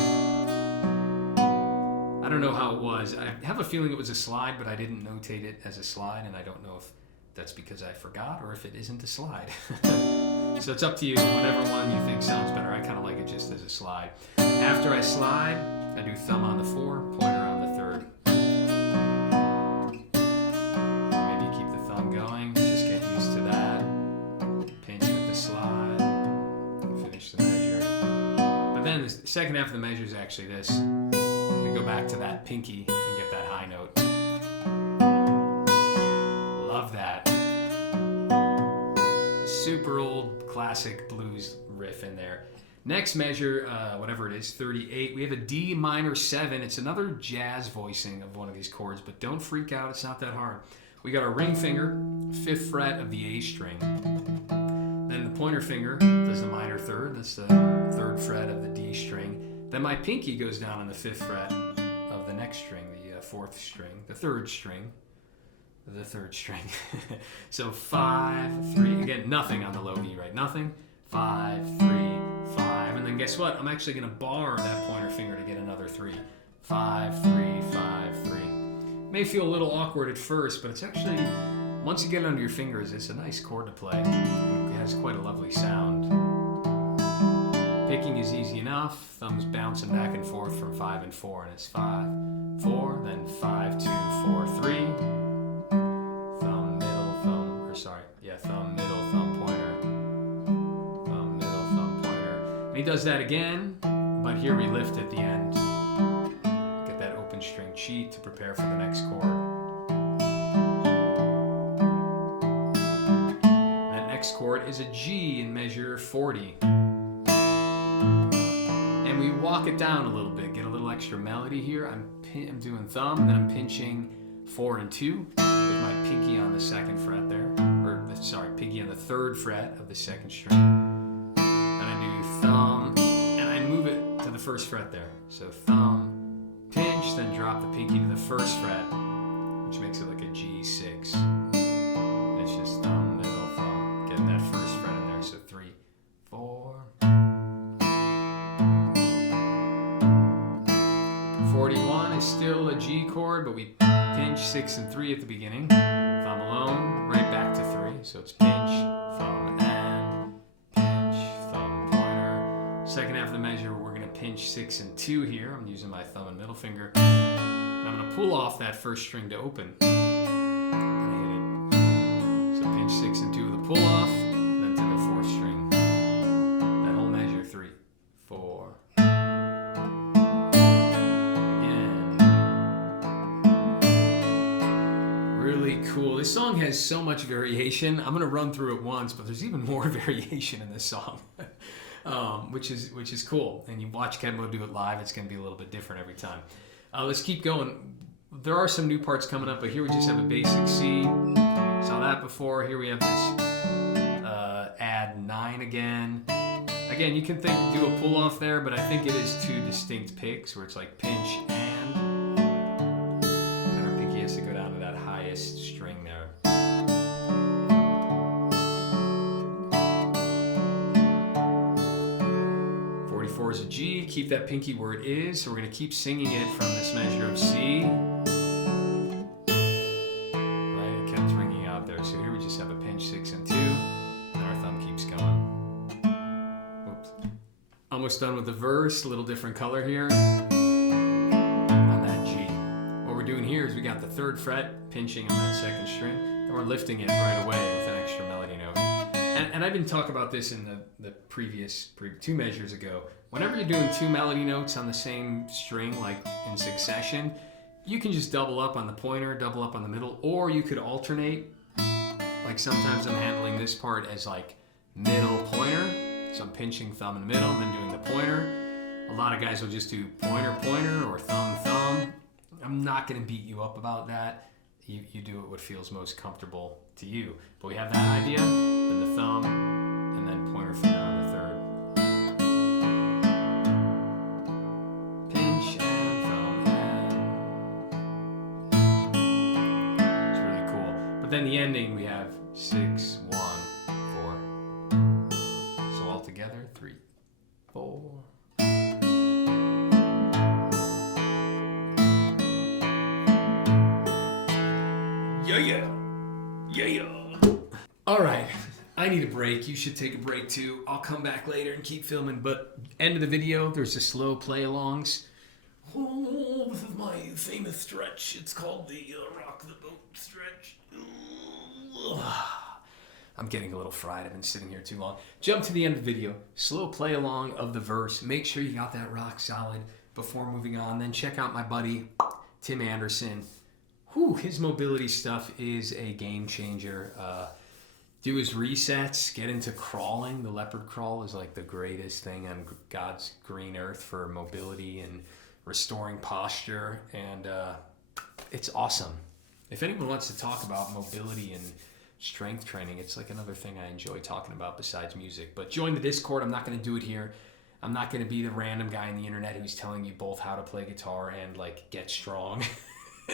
I don't know how it was. I have a feeling it was a slide, but I didn't notate it as a slide, and I don't know if that's because I forgot or if it isn't a slide. So it's up to you, whatever one you think sounds better. I kind of like it just as a slide. After I slide, I do thumb on the 4, pointer on the 3rd. Maybe keep the thumb going, just get used to that. Pinch with the slide, finish the measure. But then the second half of the measure is actually this. We go back to that pinky and get that high note. Love that. Super old classic blues riff in there. Next measure, whatever it is, 38. We have a D minor 7. It's another jazz voicing of one of these chords, but don't freak out. It's not that hard. We got our ring finger, 5th fret of the A string. Then the pointer finger does the minor 3rd. That's the 3rd fret of the D string. Then my pinky goes down on the 5th fret of the next string, the 4th string, the 3rd string. The 3rd string. So 5, 3, again, nothing on the low E, right? Nothing. 5, 3, 5. And then guess what? I'm actually going to bar that pointer finger to get another 3. 5, 3, 5, 3. May feel a little awkward at first, but it's actually, once you get it under your fingers, it's a nice chord to play. It has quite a lovely sound. Picking is easy enough. Thumbs bouncing back and forth from 5 and 4, and it's 5, 4, then 5, 2, 4, 3. Thumb, middle, thumb, pointer. Thumb, middle, thumb, pointer. And he does that again, but here we lift at the end. Get that open string cheat to prepare for the next chord. That next chord is a G in measure 40. And we walk it down a little bit, get a little extra melody here. I'm doing thumb, and then I'm pinching 4 and 2 with my pinky on the 2nd fret there. Pinky on the 3rd fret of the 2nd string. Then I do thumb, and I move it to the 1st fret there. So thumb, pinch, then drop the pinky to the 1st fret, which makes it like a G6. And it's just thumb, middle, thumb, getting that 1st fret in there. So 3, 4. 41 is still a G chord, but we pinch 6 and 3 at the beginning. Thumb alone, right back to 3. So it's pinch, thumb, and pinch, thumb, pointer. Second half of the measure, we're going to pinch 6 and 2 here. I'm using my thumb and middle finger. And I'm going to pull off that 1st string to open. And I hit it. So pinch 6 and 2 with a pull off, then to the 4th string. That whole measure, 3, 4. Really cool. This song has so much variation. I'm going to run through it once, but there's even more variation in this song, which is cool. And you watch Kemo do it live, it's going to be a little bit different every time. Let's keep going. There are some new parts coming up, but here we just have a basic C. Saw that before. Here we have this add 9 again. Again, you can do a pull off there, but I think it is 2 distinct picks where it's like pinch and our pinky has to go down to that highest string there. 44 is a G. Keep that pinky where it is. So we're going to keep singing it from this measure of C. Right, it kept ringing out there. So here we just have a pinch 6 and 2, and our thumb keeps going. Oops. Almost done with the verse. A little different color here. Doing here is we got the 3rd fret pinching on that 2nd string, and we're lifting it right away with an extra melody note. And I didn't talk about this in the previous 2 measures ago. Whenever you're doing 2 melody notes on the same string, like in succession, you can just double up on the pointer, double up on the middle, or you could alternate. Like sometimes I'm handling this part as like middle pointer, so I'm pinching thumb in the middle and then doing the pointer. A lot of guys will just do pointer, pointer, or thumb, thumb. I'm not going to beat you up about that. You do it what feels most comfortable to you. But we have that idea, then the thumb, and then pointer finger on the third. Pinch and thumb and. It's really cool. But then the ending, we have 6, 1, 4. So all together, 3, 4. Yeah. All right, I need a break. You should take a break too. I'll come back later and keep filming. But end of the video, there's a slow play-alongs. Oh, this is my famous stretch. It's called the rock the boat stretch. I'm getting a little fried. I've been sitting here too long. Jump to the end of the video. Slow play-along of the verse. Make sure you got that rock solid before moving on. Then check out my buddy, Tim Anderson. His mobility stuff is a game changer. Do his resets, get into crawling. The leopard crawl is like the greatest thing on God's green earth for mobility and restoring posture. And it's awesome. If anyone wants to talk about mobility and strength training, it's like another thing I enjoy talking about besides music. But join the Discord. I'm not going to do it here. I'm not going to be the random guy on the internet who's telling you both how to play guitar and like get strong.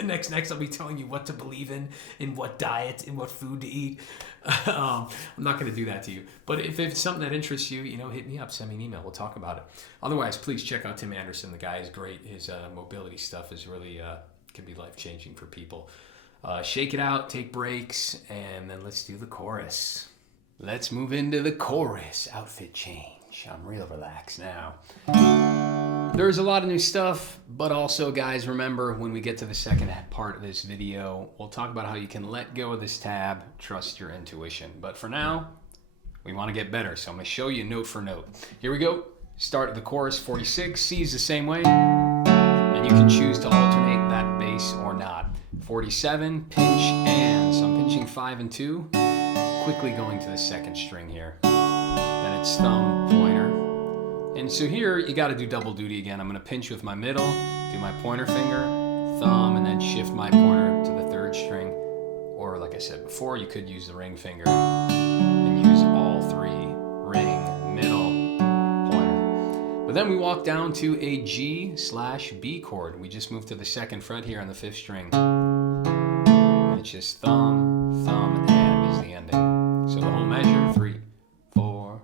Next, I'll be telling you what to believe in what diet, and what food to eat. I'm not going to do that to you. But if it's something that interests you, hit me up, send me an email. We'll talk about it. Otherwise, please check out Tim Anderson. The guy is great. His mobility stuff is really can be life-changing for people. Shake it out, take breaks, and then let's do the chorus. Let's move into the chorus. Outfit change. I'm real relaxed now. There's a lot of new stuff, but also, guys, remember when we get to the second part of this video, we'll talk about how you can let go of this tab, trust your intuition. But for now, we want to get better, so I'm going to show you note for note. Here we go. Start of the chorus, 46, C's the same way, and you can choose to alternate that bass or not. 47, pinch and, so I'm pinching 5 and 2, quickly going to the second string here. Then it's thumb, pointer. And so here, you got to do double duty again. I'm going to pinch with my middle, do my pointer finger, thumb, and then shift my pointer to the third string. Or like I said before, you could use the ring finger and use all 3, ring, middle, pointer. But then we walk down to a G/B chord. We just moved to the 2nd fret here on the 5th string. And it's just thumb, thumb, and is the ending. So the whole measure, 3, 4.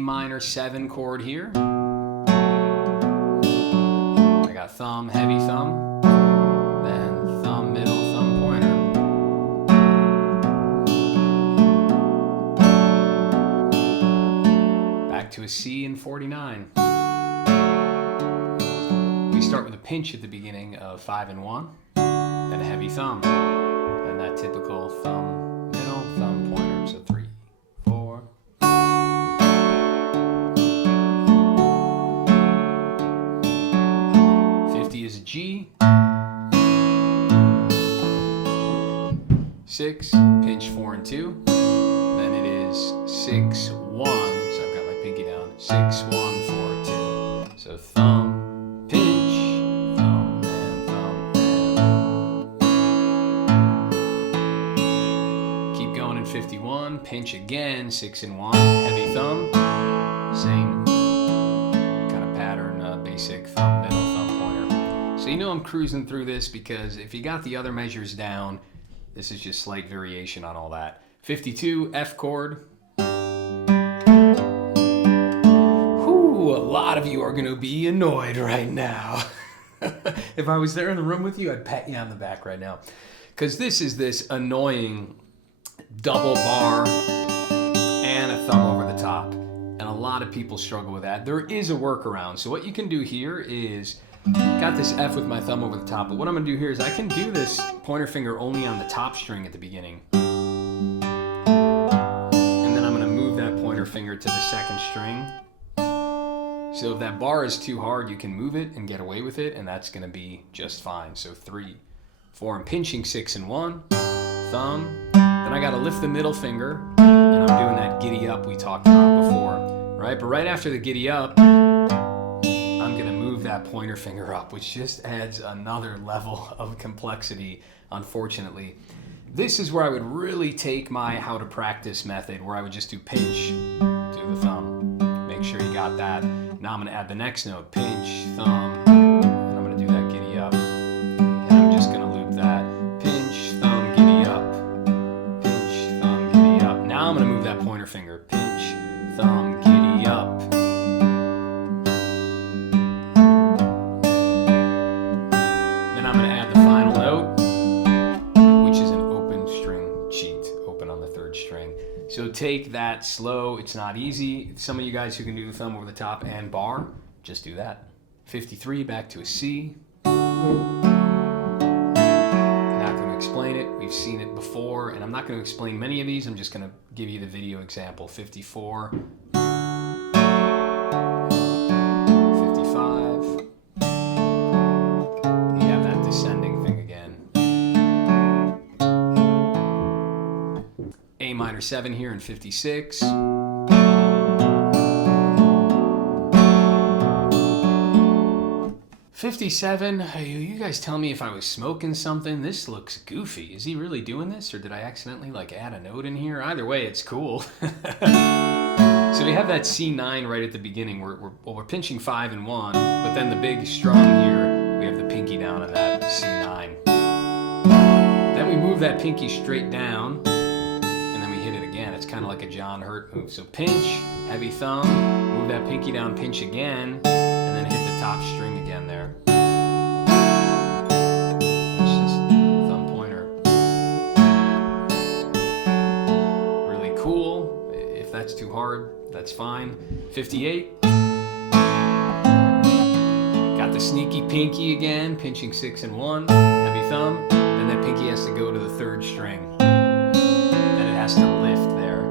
Minor 7 chord here. I got thumb, heavy thumb, then thumb, middle, thumb, pointer. Back to a C in 49. We start with a pinch at the beginning of 5 and 1, then a heavy thumb, then that typical thumb, middle, thumb, pointer, so 3. Is a G, 6, pinch 4 and 2, then it is 6, 1, so I've got my pinky down, 6, 1, 4, 2, so thumb, pinch, thumb, and thumb, and. Keep going in 51, pinch again, 6 and 1, heavy thumb, same kind of pattern, basic thumb, middle, thumb, so I'm cruising through this because if you got the other measures down, this is just slight variation on all that. 52, F chord. A lot of you are going to be annoyed right now. If I was there in the room with you, I'd pat you on the back right now. Because this is this annoying double bar and a thumb over the top. And a lot of people struggle with that. There is a workaround. So what you can do here is, got this F with my thumb over the top, but what I'm going to do here is I can do this pointer finger only on the top string at the beginning. And then I'm going to move that pointer finger to the 2nd string. So if that bar is too hard, you can move it and get away with it, and that's going to be just fine. So 3, 4, I'm pinching 6 and 1, thumb. Then I gotta lift the middle finger, and I'm doing that giddy up we talked about before, right? But right after the giddy up, I'm gonna move that pointer finger up, which just adds another level of complexity, unfortunately. This is where I would really take my how to practice method, where I would just do pinch, do the thumb. Make sure you got that. Now I'm gonna add the next note, pinch, thumb, and I'm gonna do that giddy up. And I'm just gonna loop that, pinch, thumb, giddy up, pinch, thumb, giddy up. Now I'm gonna move that pointer finger, pinch, thumb, giddy up. Then I'm gonna add the final note, which is an open string cheat, open on the 3rd string. So take that slow, it's not easy. Some of you guys who can do the thumb over the top and bar, just do that. 53, back to a C. Not going to explain it, we've seen it before, and I'm not going to explain many of these, I'm just going to give you the video example. 54, 55, you have that descending thing again. A minor 7 here in 56. '57, you guys tell me if I was smoking something. This looks goofy. Is he really doing this, or did I accidentally like add a note in here? Either way, it's cool. So we have that C9 right at the beginning. We're pinching 5 and 1, but then the big strum here, we have the pinky down on that C9. Then we move that pinky straight down, and then we hit it again. It's kind of like a John Hurt move. So pinch, heavy thumb, move that pinky down, pinch again, and then hit the top string again there. That's just thumb pointer. Really cool. If that's too hard, that's fine. 58. Got the sneaky pinky again, pinching 6 and 1, heavy thumb. Then that pinky has to go to the 3rd string. Then it has to lift there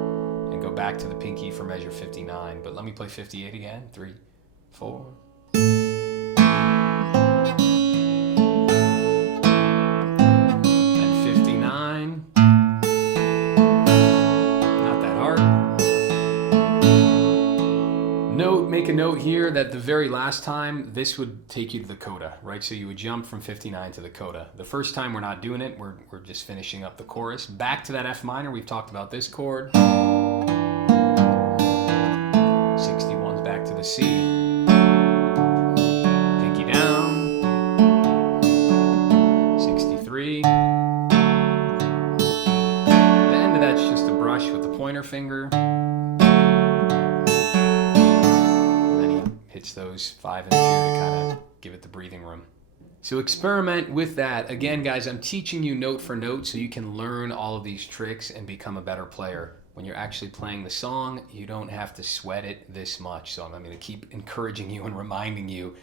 and go back to the pinky for measure 59. But let me play 58 again. 3, 4. And 59. Not that hard. Make a note here that the very last time, this would take you to the coda, right? So you would jump from 59 to the coda. The first time we're not doing it, we're just finishing up the chorus. Back to that F minor, we've talked about this chord. 61's back to the C. Pinky down. 63. The end of that's just a brush with the pointer finger. Those 5 and 2 to kind of give it the breathing room. So experiment with that. Again, guys, I'm teaching you note for note so you can learn all of these tricks and become a better player. When you're actually playing the song, you don't have to sweat it this much. So I'm going to keep encouraging you and reminding you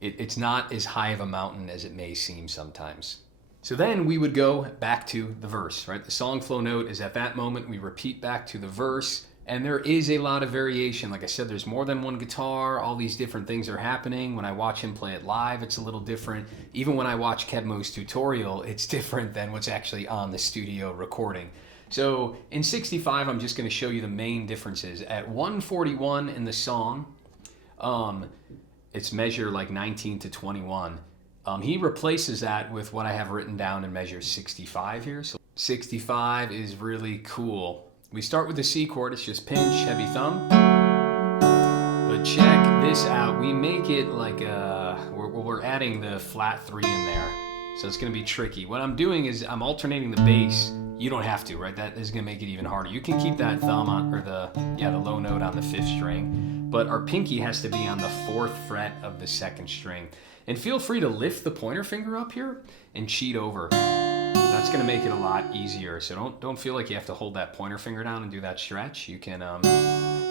it's not as high of a mountain as it may seem sometimes. So then we would go back to the verse, right? The song flow note is at that moment we repeat back to the verse. And there is a lot of variation. Like I said, there's more than one guitar. All these different things are happening. When I watch him play it live, it's a little different. Even when I watch Kevmo's tutorial, it's different than what's actually on the studio recording. So in 65, I'm just going to show you the main differences. At 141 in the song, it's measure like 19 to 21. He replaces that with what I have written down in measure 65 here. So 65 is really cool. We start with the C chord, it's just pinch, heavy thumb. But check this out, we make it like we're adding the flat 3 in there. So it's gonna be tricky. What I'm doing is I'm alternating the bass. You don't have to, right? That is gonna make it even harder. You can keep that thumb on, or the low note on the 5th string, but our pinky has to be on the 4th fret of the 2nd string. And feel free to lift the pointer finger up here and cheat over. That's going to make it a lot easier. So don't feel like you have to hold that pointer finger down and do that stretch. You can,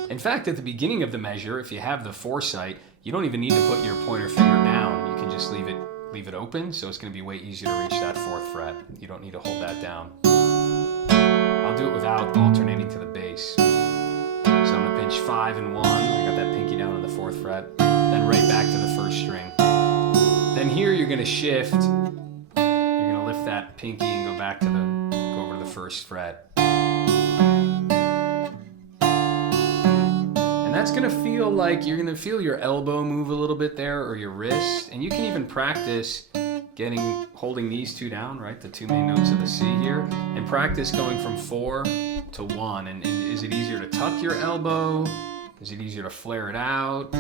in fact, at the beginning of the measure, if you have the foresight, you don't even need to put your pointer finger down. You can just leave it open. So it's going to be way easier to reach that 4th fret. You don't need to hold that down. I'll do it without alternating to the bass. So I'm going to pinch 5 and 1. I got that pinky down on the 4th fret. Then right back to the 1st string. Then here you're going to shift. The lift that pinky and go back to go over to the first fret. And that's gonna feel like you're gonna feel your elbow move a little bit there, or your wrist. And you can even practice holding these two down, right? The two main notes of the C here, and practice going from 4 to 1. And is it easier to tuck your elbow? Is it easier to flare it out?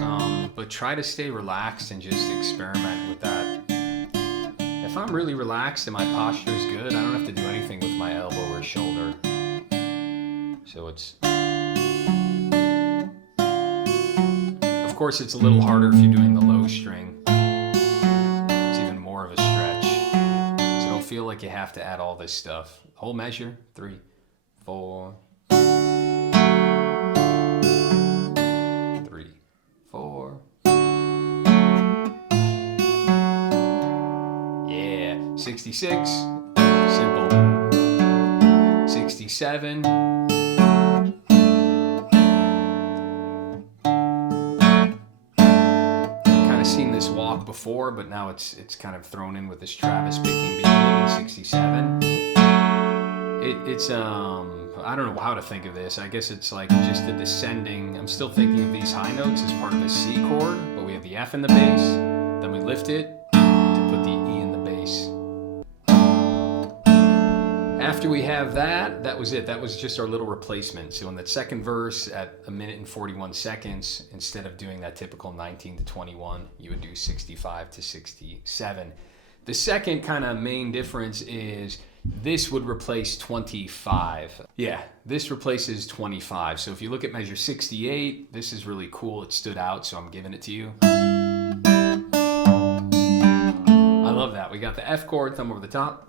But try to stay relaxed and just experiment with that. If I'm really relaxed and my posture is good, I don't have to do anything with my elbow or shoulder. So of course, it's a little harder if you're doing the low string. It's even more of a stretch. So don't feel like you have to add all this stuff. Whole measure, 3, 4. 3, 4. Yeah, 66, simple. 67. Seen this walk before, but now it's kind of thrown in with this Travis picking beginning in 67. It's I don't know how to think of this. I guess it's like just a descending. I'm still thinking of these high notes as part of the C chord, but we have the F in the bass, then we lift it to put the E in the bass. After we have that was it. That was just our little replacement. So in that second verse at 1 minute and 41 seconds, instead of doing that typical 19 to 21, you would do 65 to 67. The second kind of main difference is this would replace 25. Yeah, this replaces 25. So if you look at measure 68, this is really cool. It stood out, so I'm giving it to you. I love that. We got the F chord, thumb over the top,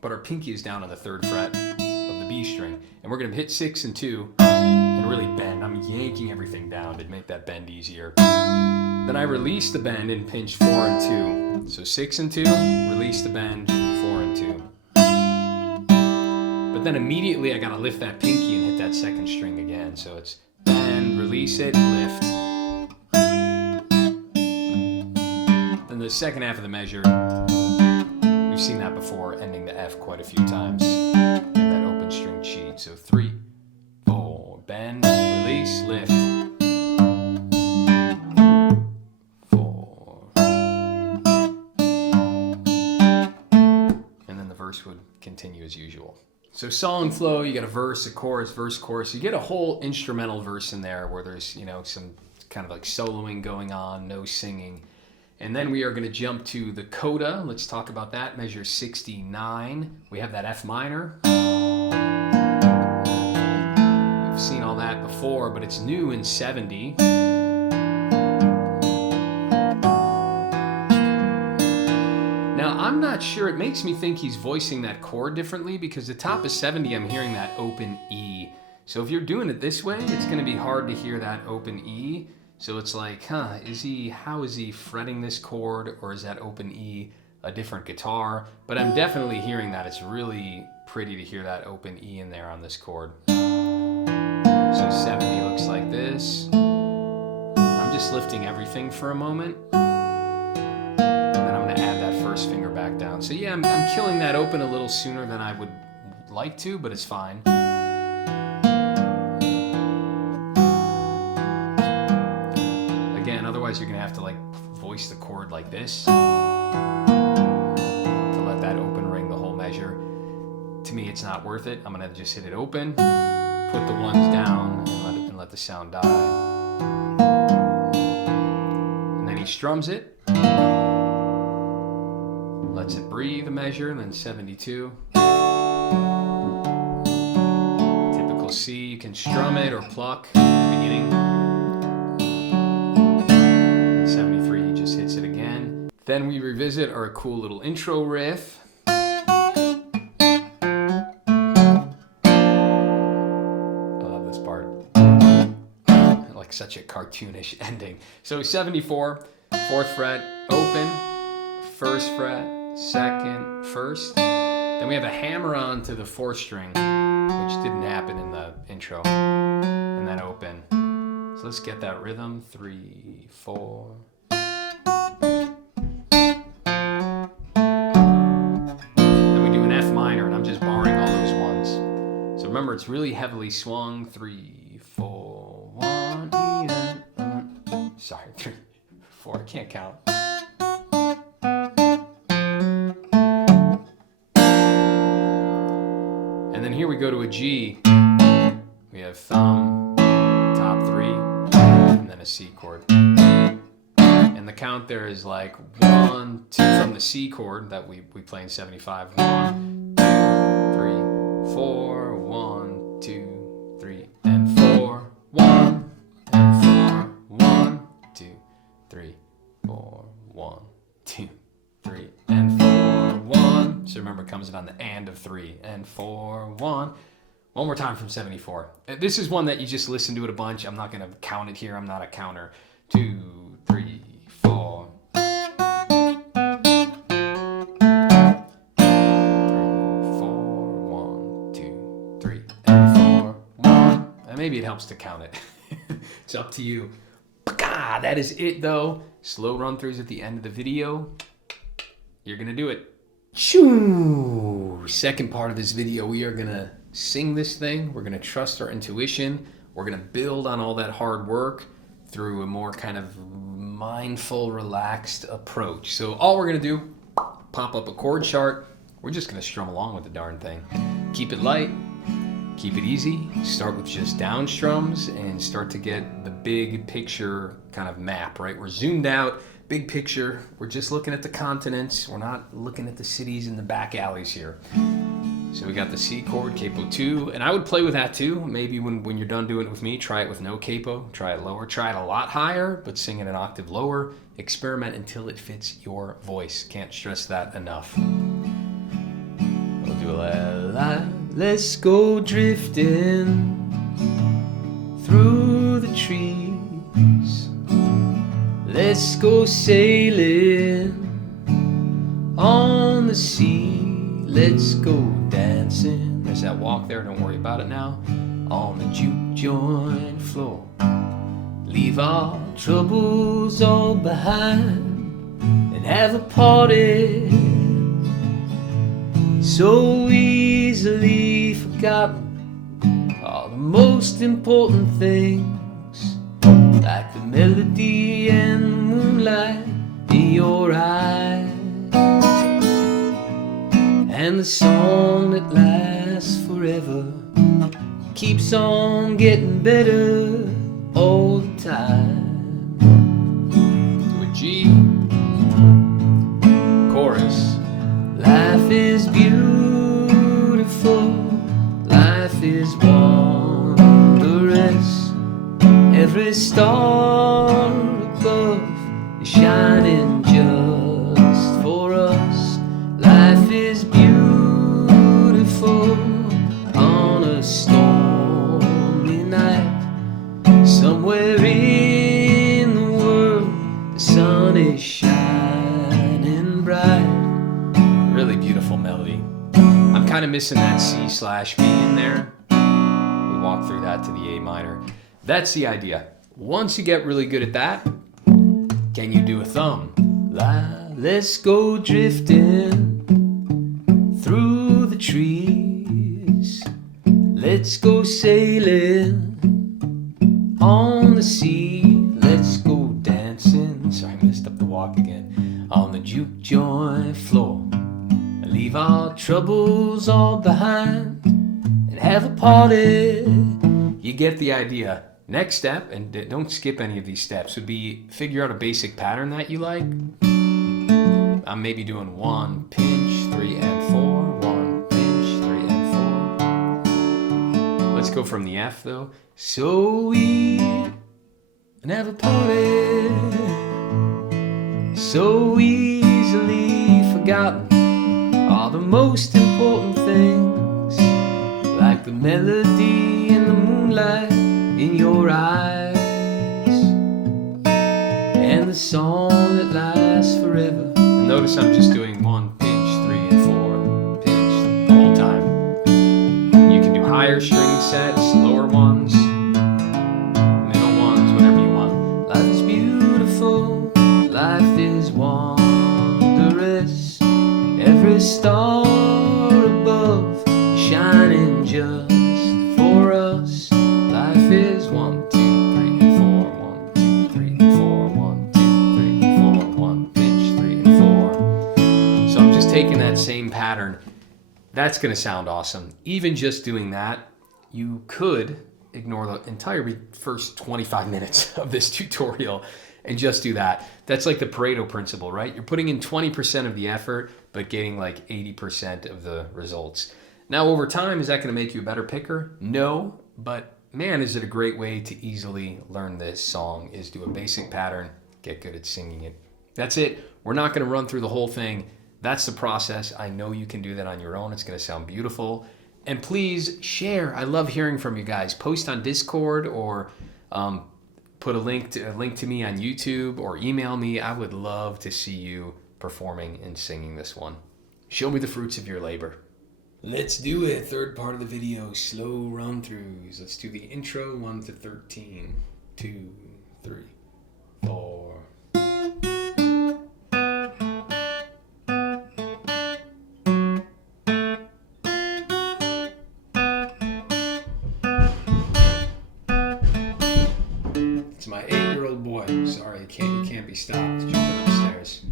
but our pinky is down on the 3rd fret of the B string. And we're gonna hit 6 and 2 and really bend. I'm yanking everything down to make that bend easier. Then I release the bend and pinch 4 and 2. So 6 and 2, release the bend, 4 and 2. But then immediately I gotta lift that pinky and hit that 2nd string again. So it's bend, release it, lift. Then the second half of the measure, we've seen that before, ending the F quite a few times in that open string cheat. So 3, 4, bend, release, lift. 4. And then the verse would continue as usual. So song flow, you got a verse, a chorus, verse, chorus. You get a whole instrumental verse in there where there's, some kind of like soloing going on, no singing. And then we are going to jump to the coda. Let's talk about that. Measure 69. We have that F minor. We've seen all that before, but it's new in 70. Now, I'm not sure. It makes me think he's voicing that chord differently because the top of 70, I'm hearing that open E. So if you're doing it this way, it's going to be hard to hear that open E. So it's like, how is he fretting this chord, or is that open E a different guitar? But I'm definitely hearing that. It's really pretty to hear that open E in there on this chord. So 70 looks like this. I'm just lifting everything for a moment. And then I'm gonna add that first finger back down. So yeah, I'm killing that open a little sooner than I would like to, but it's fine. Otherwise, you're gonna have to like voice the chord like this to let that open ring the whole measure. To me, it's not worth it. I'm gonna just hit it open, put the ones down, and let the sound die. And then he strums it, lets it breathe a measure, and then 72. Typical C. You can strum it or pluck at the beginning. 73, he just hits it again. Then we revisit our cool little intro riff. I love this part. Like such a cartoonish ending. So 74, 4th fret, open, 1st fret, 2nd, 1st. Then we have a hammer on to the 4th string, which didn't happen in the intro. And then open. So let's get that rhythm. 3, 4. Then we do remember, it's really heavily swung. 3, 4, 1, even. Sorry, 3, 4. I can't count. And then here we go to a G. We have thumb, top 3, and then a C chord. And the count there is like 1, 2 from the C chord that we play in 75. 1, 2, 3, 4, 1, 2, 3, and 4, 1, and 4, 1, 2, 3, 4, 1, 2, 3, and 4, 1. So remember, it comes in on the and of 3, and 4, 1. One more time from 74. This is one that you just listen to it a bunch. I'm not going to count it here. I'm not a counter. 2, 3, 4. 3, 4, 1, 2, 3, and 4, 1. And maybe it helps to count it. It's up to you. That is it, though. Slow run-throughs at the end of the video. You're going to do it. Shoo! Second part of this video, we are going to sing this thing. We're going to trust our intuition. We're going to build on all that hard work through a more kind of mindful, relaxed approach. So all we're going to do, pop up a chord chart. We're just going to strum along with the darn thing. Keep it light. Keep it easy. Start with just down strums and start to get the big picture kind of map, right? We're zoomed out, big picture. We're just looking at the continents. We're not looking at the cities and the back alleys here. So we got the C chord, capo 2, and I would play with that too. Maybe when you're done doing it with me, try it with no capo, try it lower, try it a lot higher, but sing it an octave lower. Experiment until it fits your voice. Can't stress that enough. We'll do a let's go drifting through the trees. Let's go sailing on the sea. Let's go dancing. There's that walk there, don't worry about it now. On the juke joint floor. Leave our troubles all behind and have a party. So easily forgotten. All the most important things, like the melody and the moonlight in your eyes. And the song that lasts forever keeps on getting better all the time. To a G. Chorus. Life is beautiful. Life is wondrous. Every star above is shining just for us. Life is beautiful on a stormy night. Somewhere in the world, the sun is shining bright. Really beautiful melody. I'm kind of missing that C/B in there. We walk through that to the A minor. That's the idea. Once you get really good at that, can you do a thumb? Let's go drifting through the trees. Let's go sailing on the sea. Let's go dancing. Sorry, I messed up the walk again. On the juke joint floor. Leave our troubles all behind and have a party. You get the idea. Next step, and don't skip any of these steps, would be figure out a basic pattern that you like. I'm maybe doing 1 pinch, 3 and 4, 1 pinch, 3 and 4. Let's go from the F though. So we have a party, so easily forgotten. All the most important things, like the melody and the moonlight in your eyes, and the song that lasts forever. And notice I'm just doing 1 pinch, 3 and 4 pinch the whole time. You can do higher string sets, lower ones, middle ones, whatever you want. Life is beautiful, life is wondrous. Every star above shining just taking that same pattern, that's going to sound awesome. Even just doing that, you could ignore the entire first 25 minutes of this tutorial and just do that. That's like the Pareto principle, right? You're putting in 20% of the effort, but getting like 80% of the results. Now, over time, is that going to make you a better picker? No, but man, is it a great way to easily learn this song, is do a basic pattern, get good at singing it. That's it. We're not going to run through the whole thing. That's the process. I know you can do that on your own. It's going to sound beautiful. And please share. I love hearing from you guys. Post on Discord or put a link to me on YouTube or email me. I would love to see you performing and singing this one. Show me the fruits of your labor. Let's do it. Third part of the video, slow run-throughs. Let's do the intro 1 to 13. 2, 3, 4. It's my 8-year-old boy. I'm sorry, he can't be stopped. Jumping upstairs.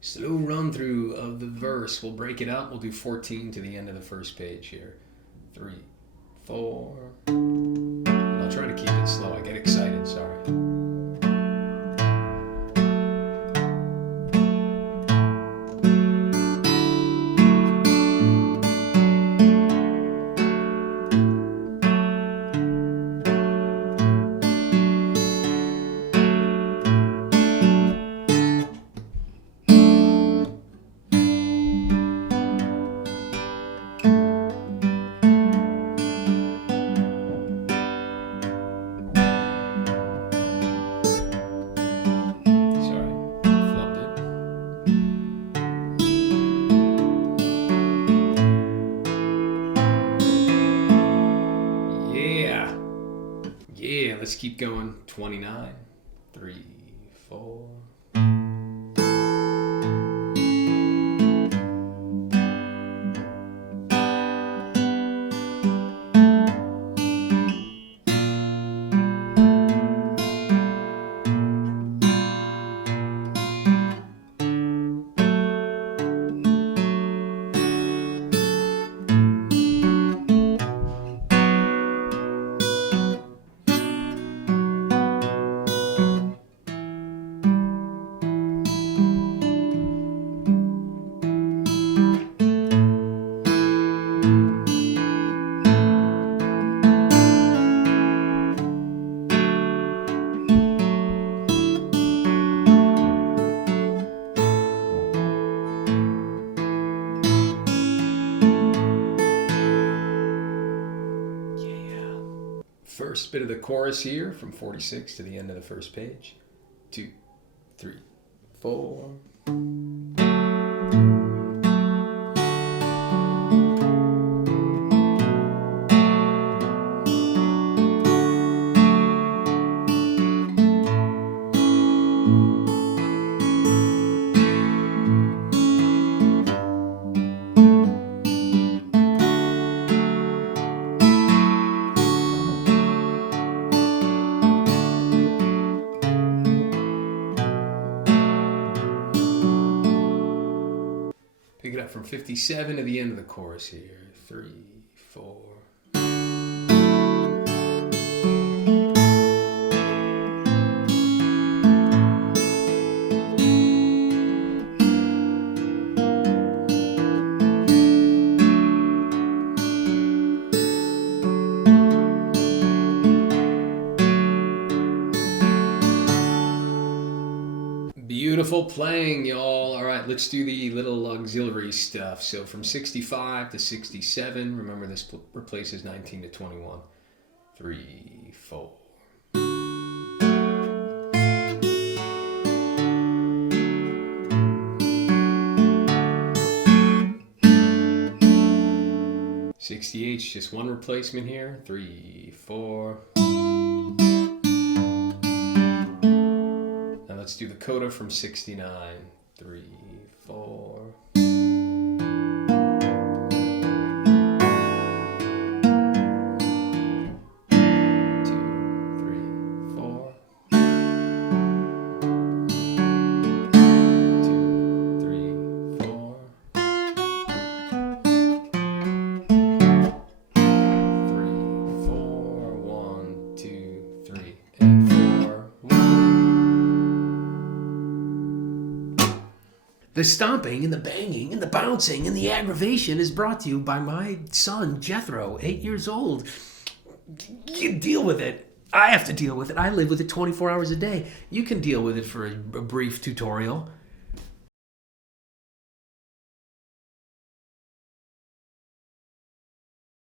Slow run through of the verse. We'll break it up. We'll do 14 to the end of the first page here. 3, 4. I'll try to keep it slow. I get excited, sorry. Let's keep going. 29, 3, 4. First bit of the chorus here from 46 to the end of the first page. 2, 3, 4. Pick it up from 57 to the end of the chorus here. 3, 4. Beautiful playing, y'all. All right, let's do the little auxiliary stuff. So from 65 to 67, remember this replaces 19 to 21. 3, 4. '68's just one replacement here. 3, 4. coda from 69. 3, 4. The stomping and the banging and the bouncing and the aggravation is brought to you by my son, Jethro, 8 years old. You deal with it. I have to deal with it. I live with it 24 hours a day. You can deal with it for a brief tutorial.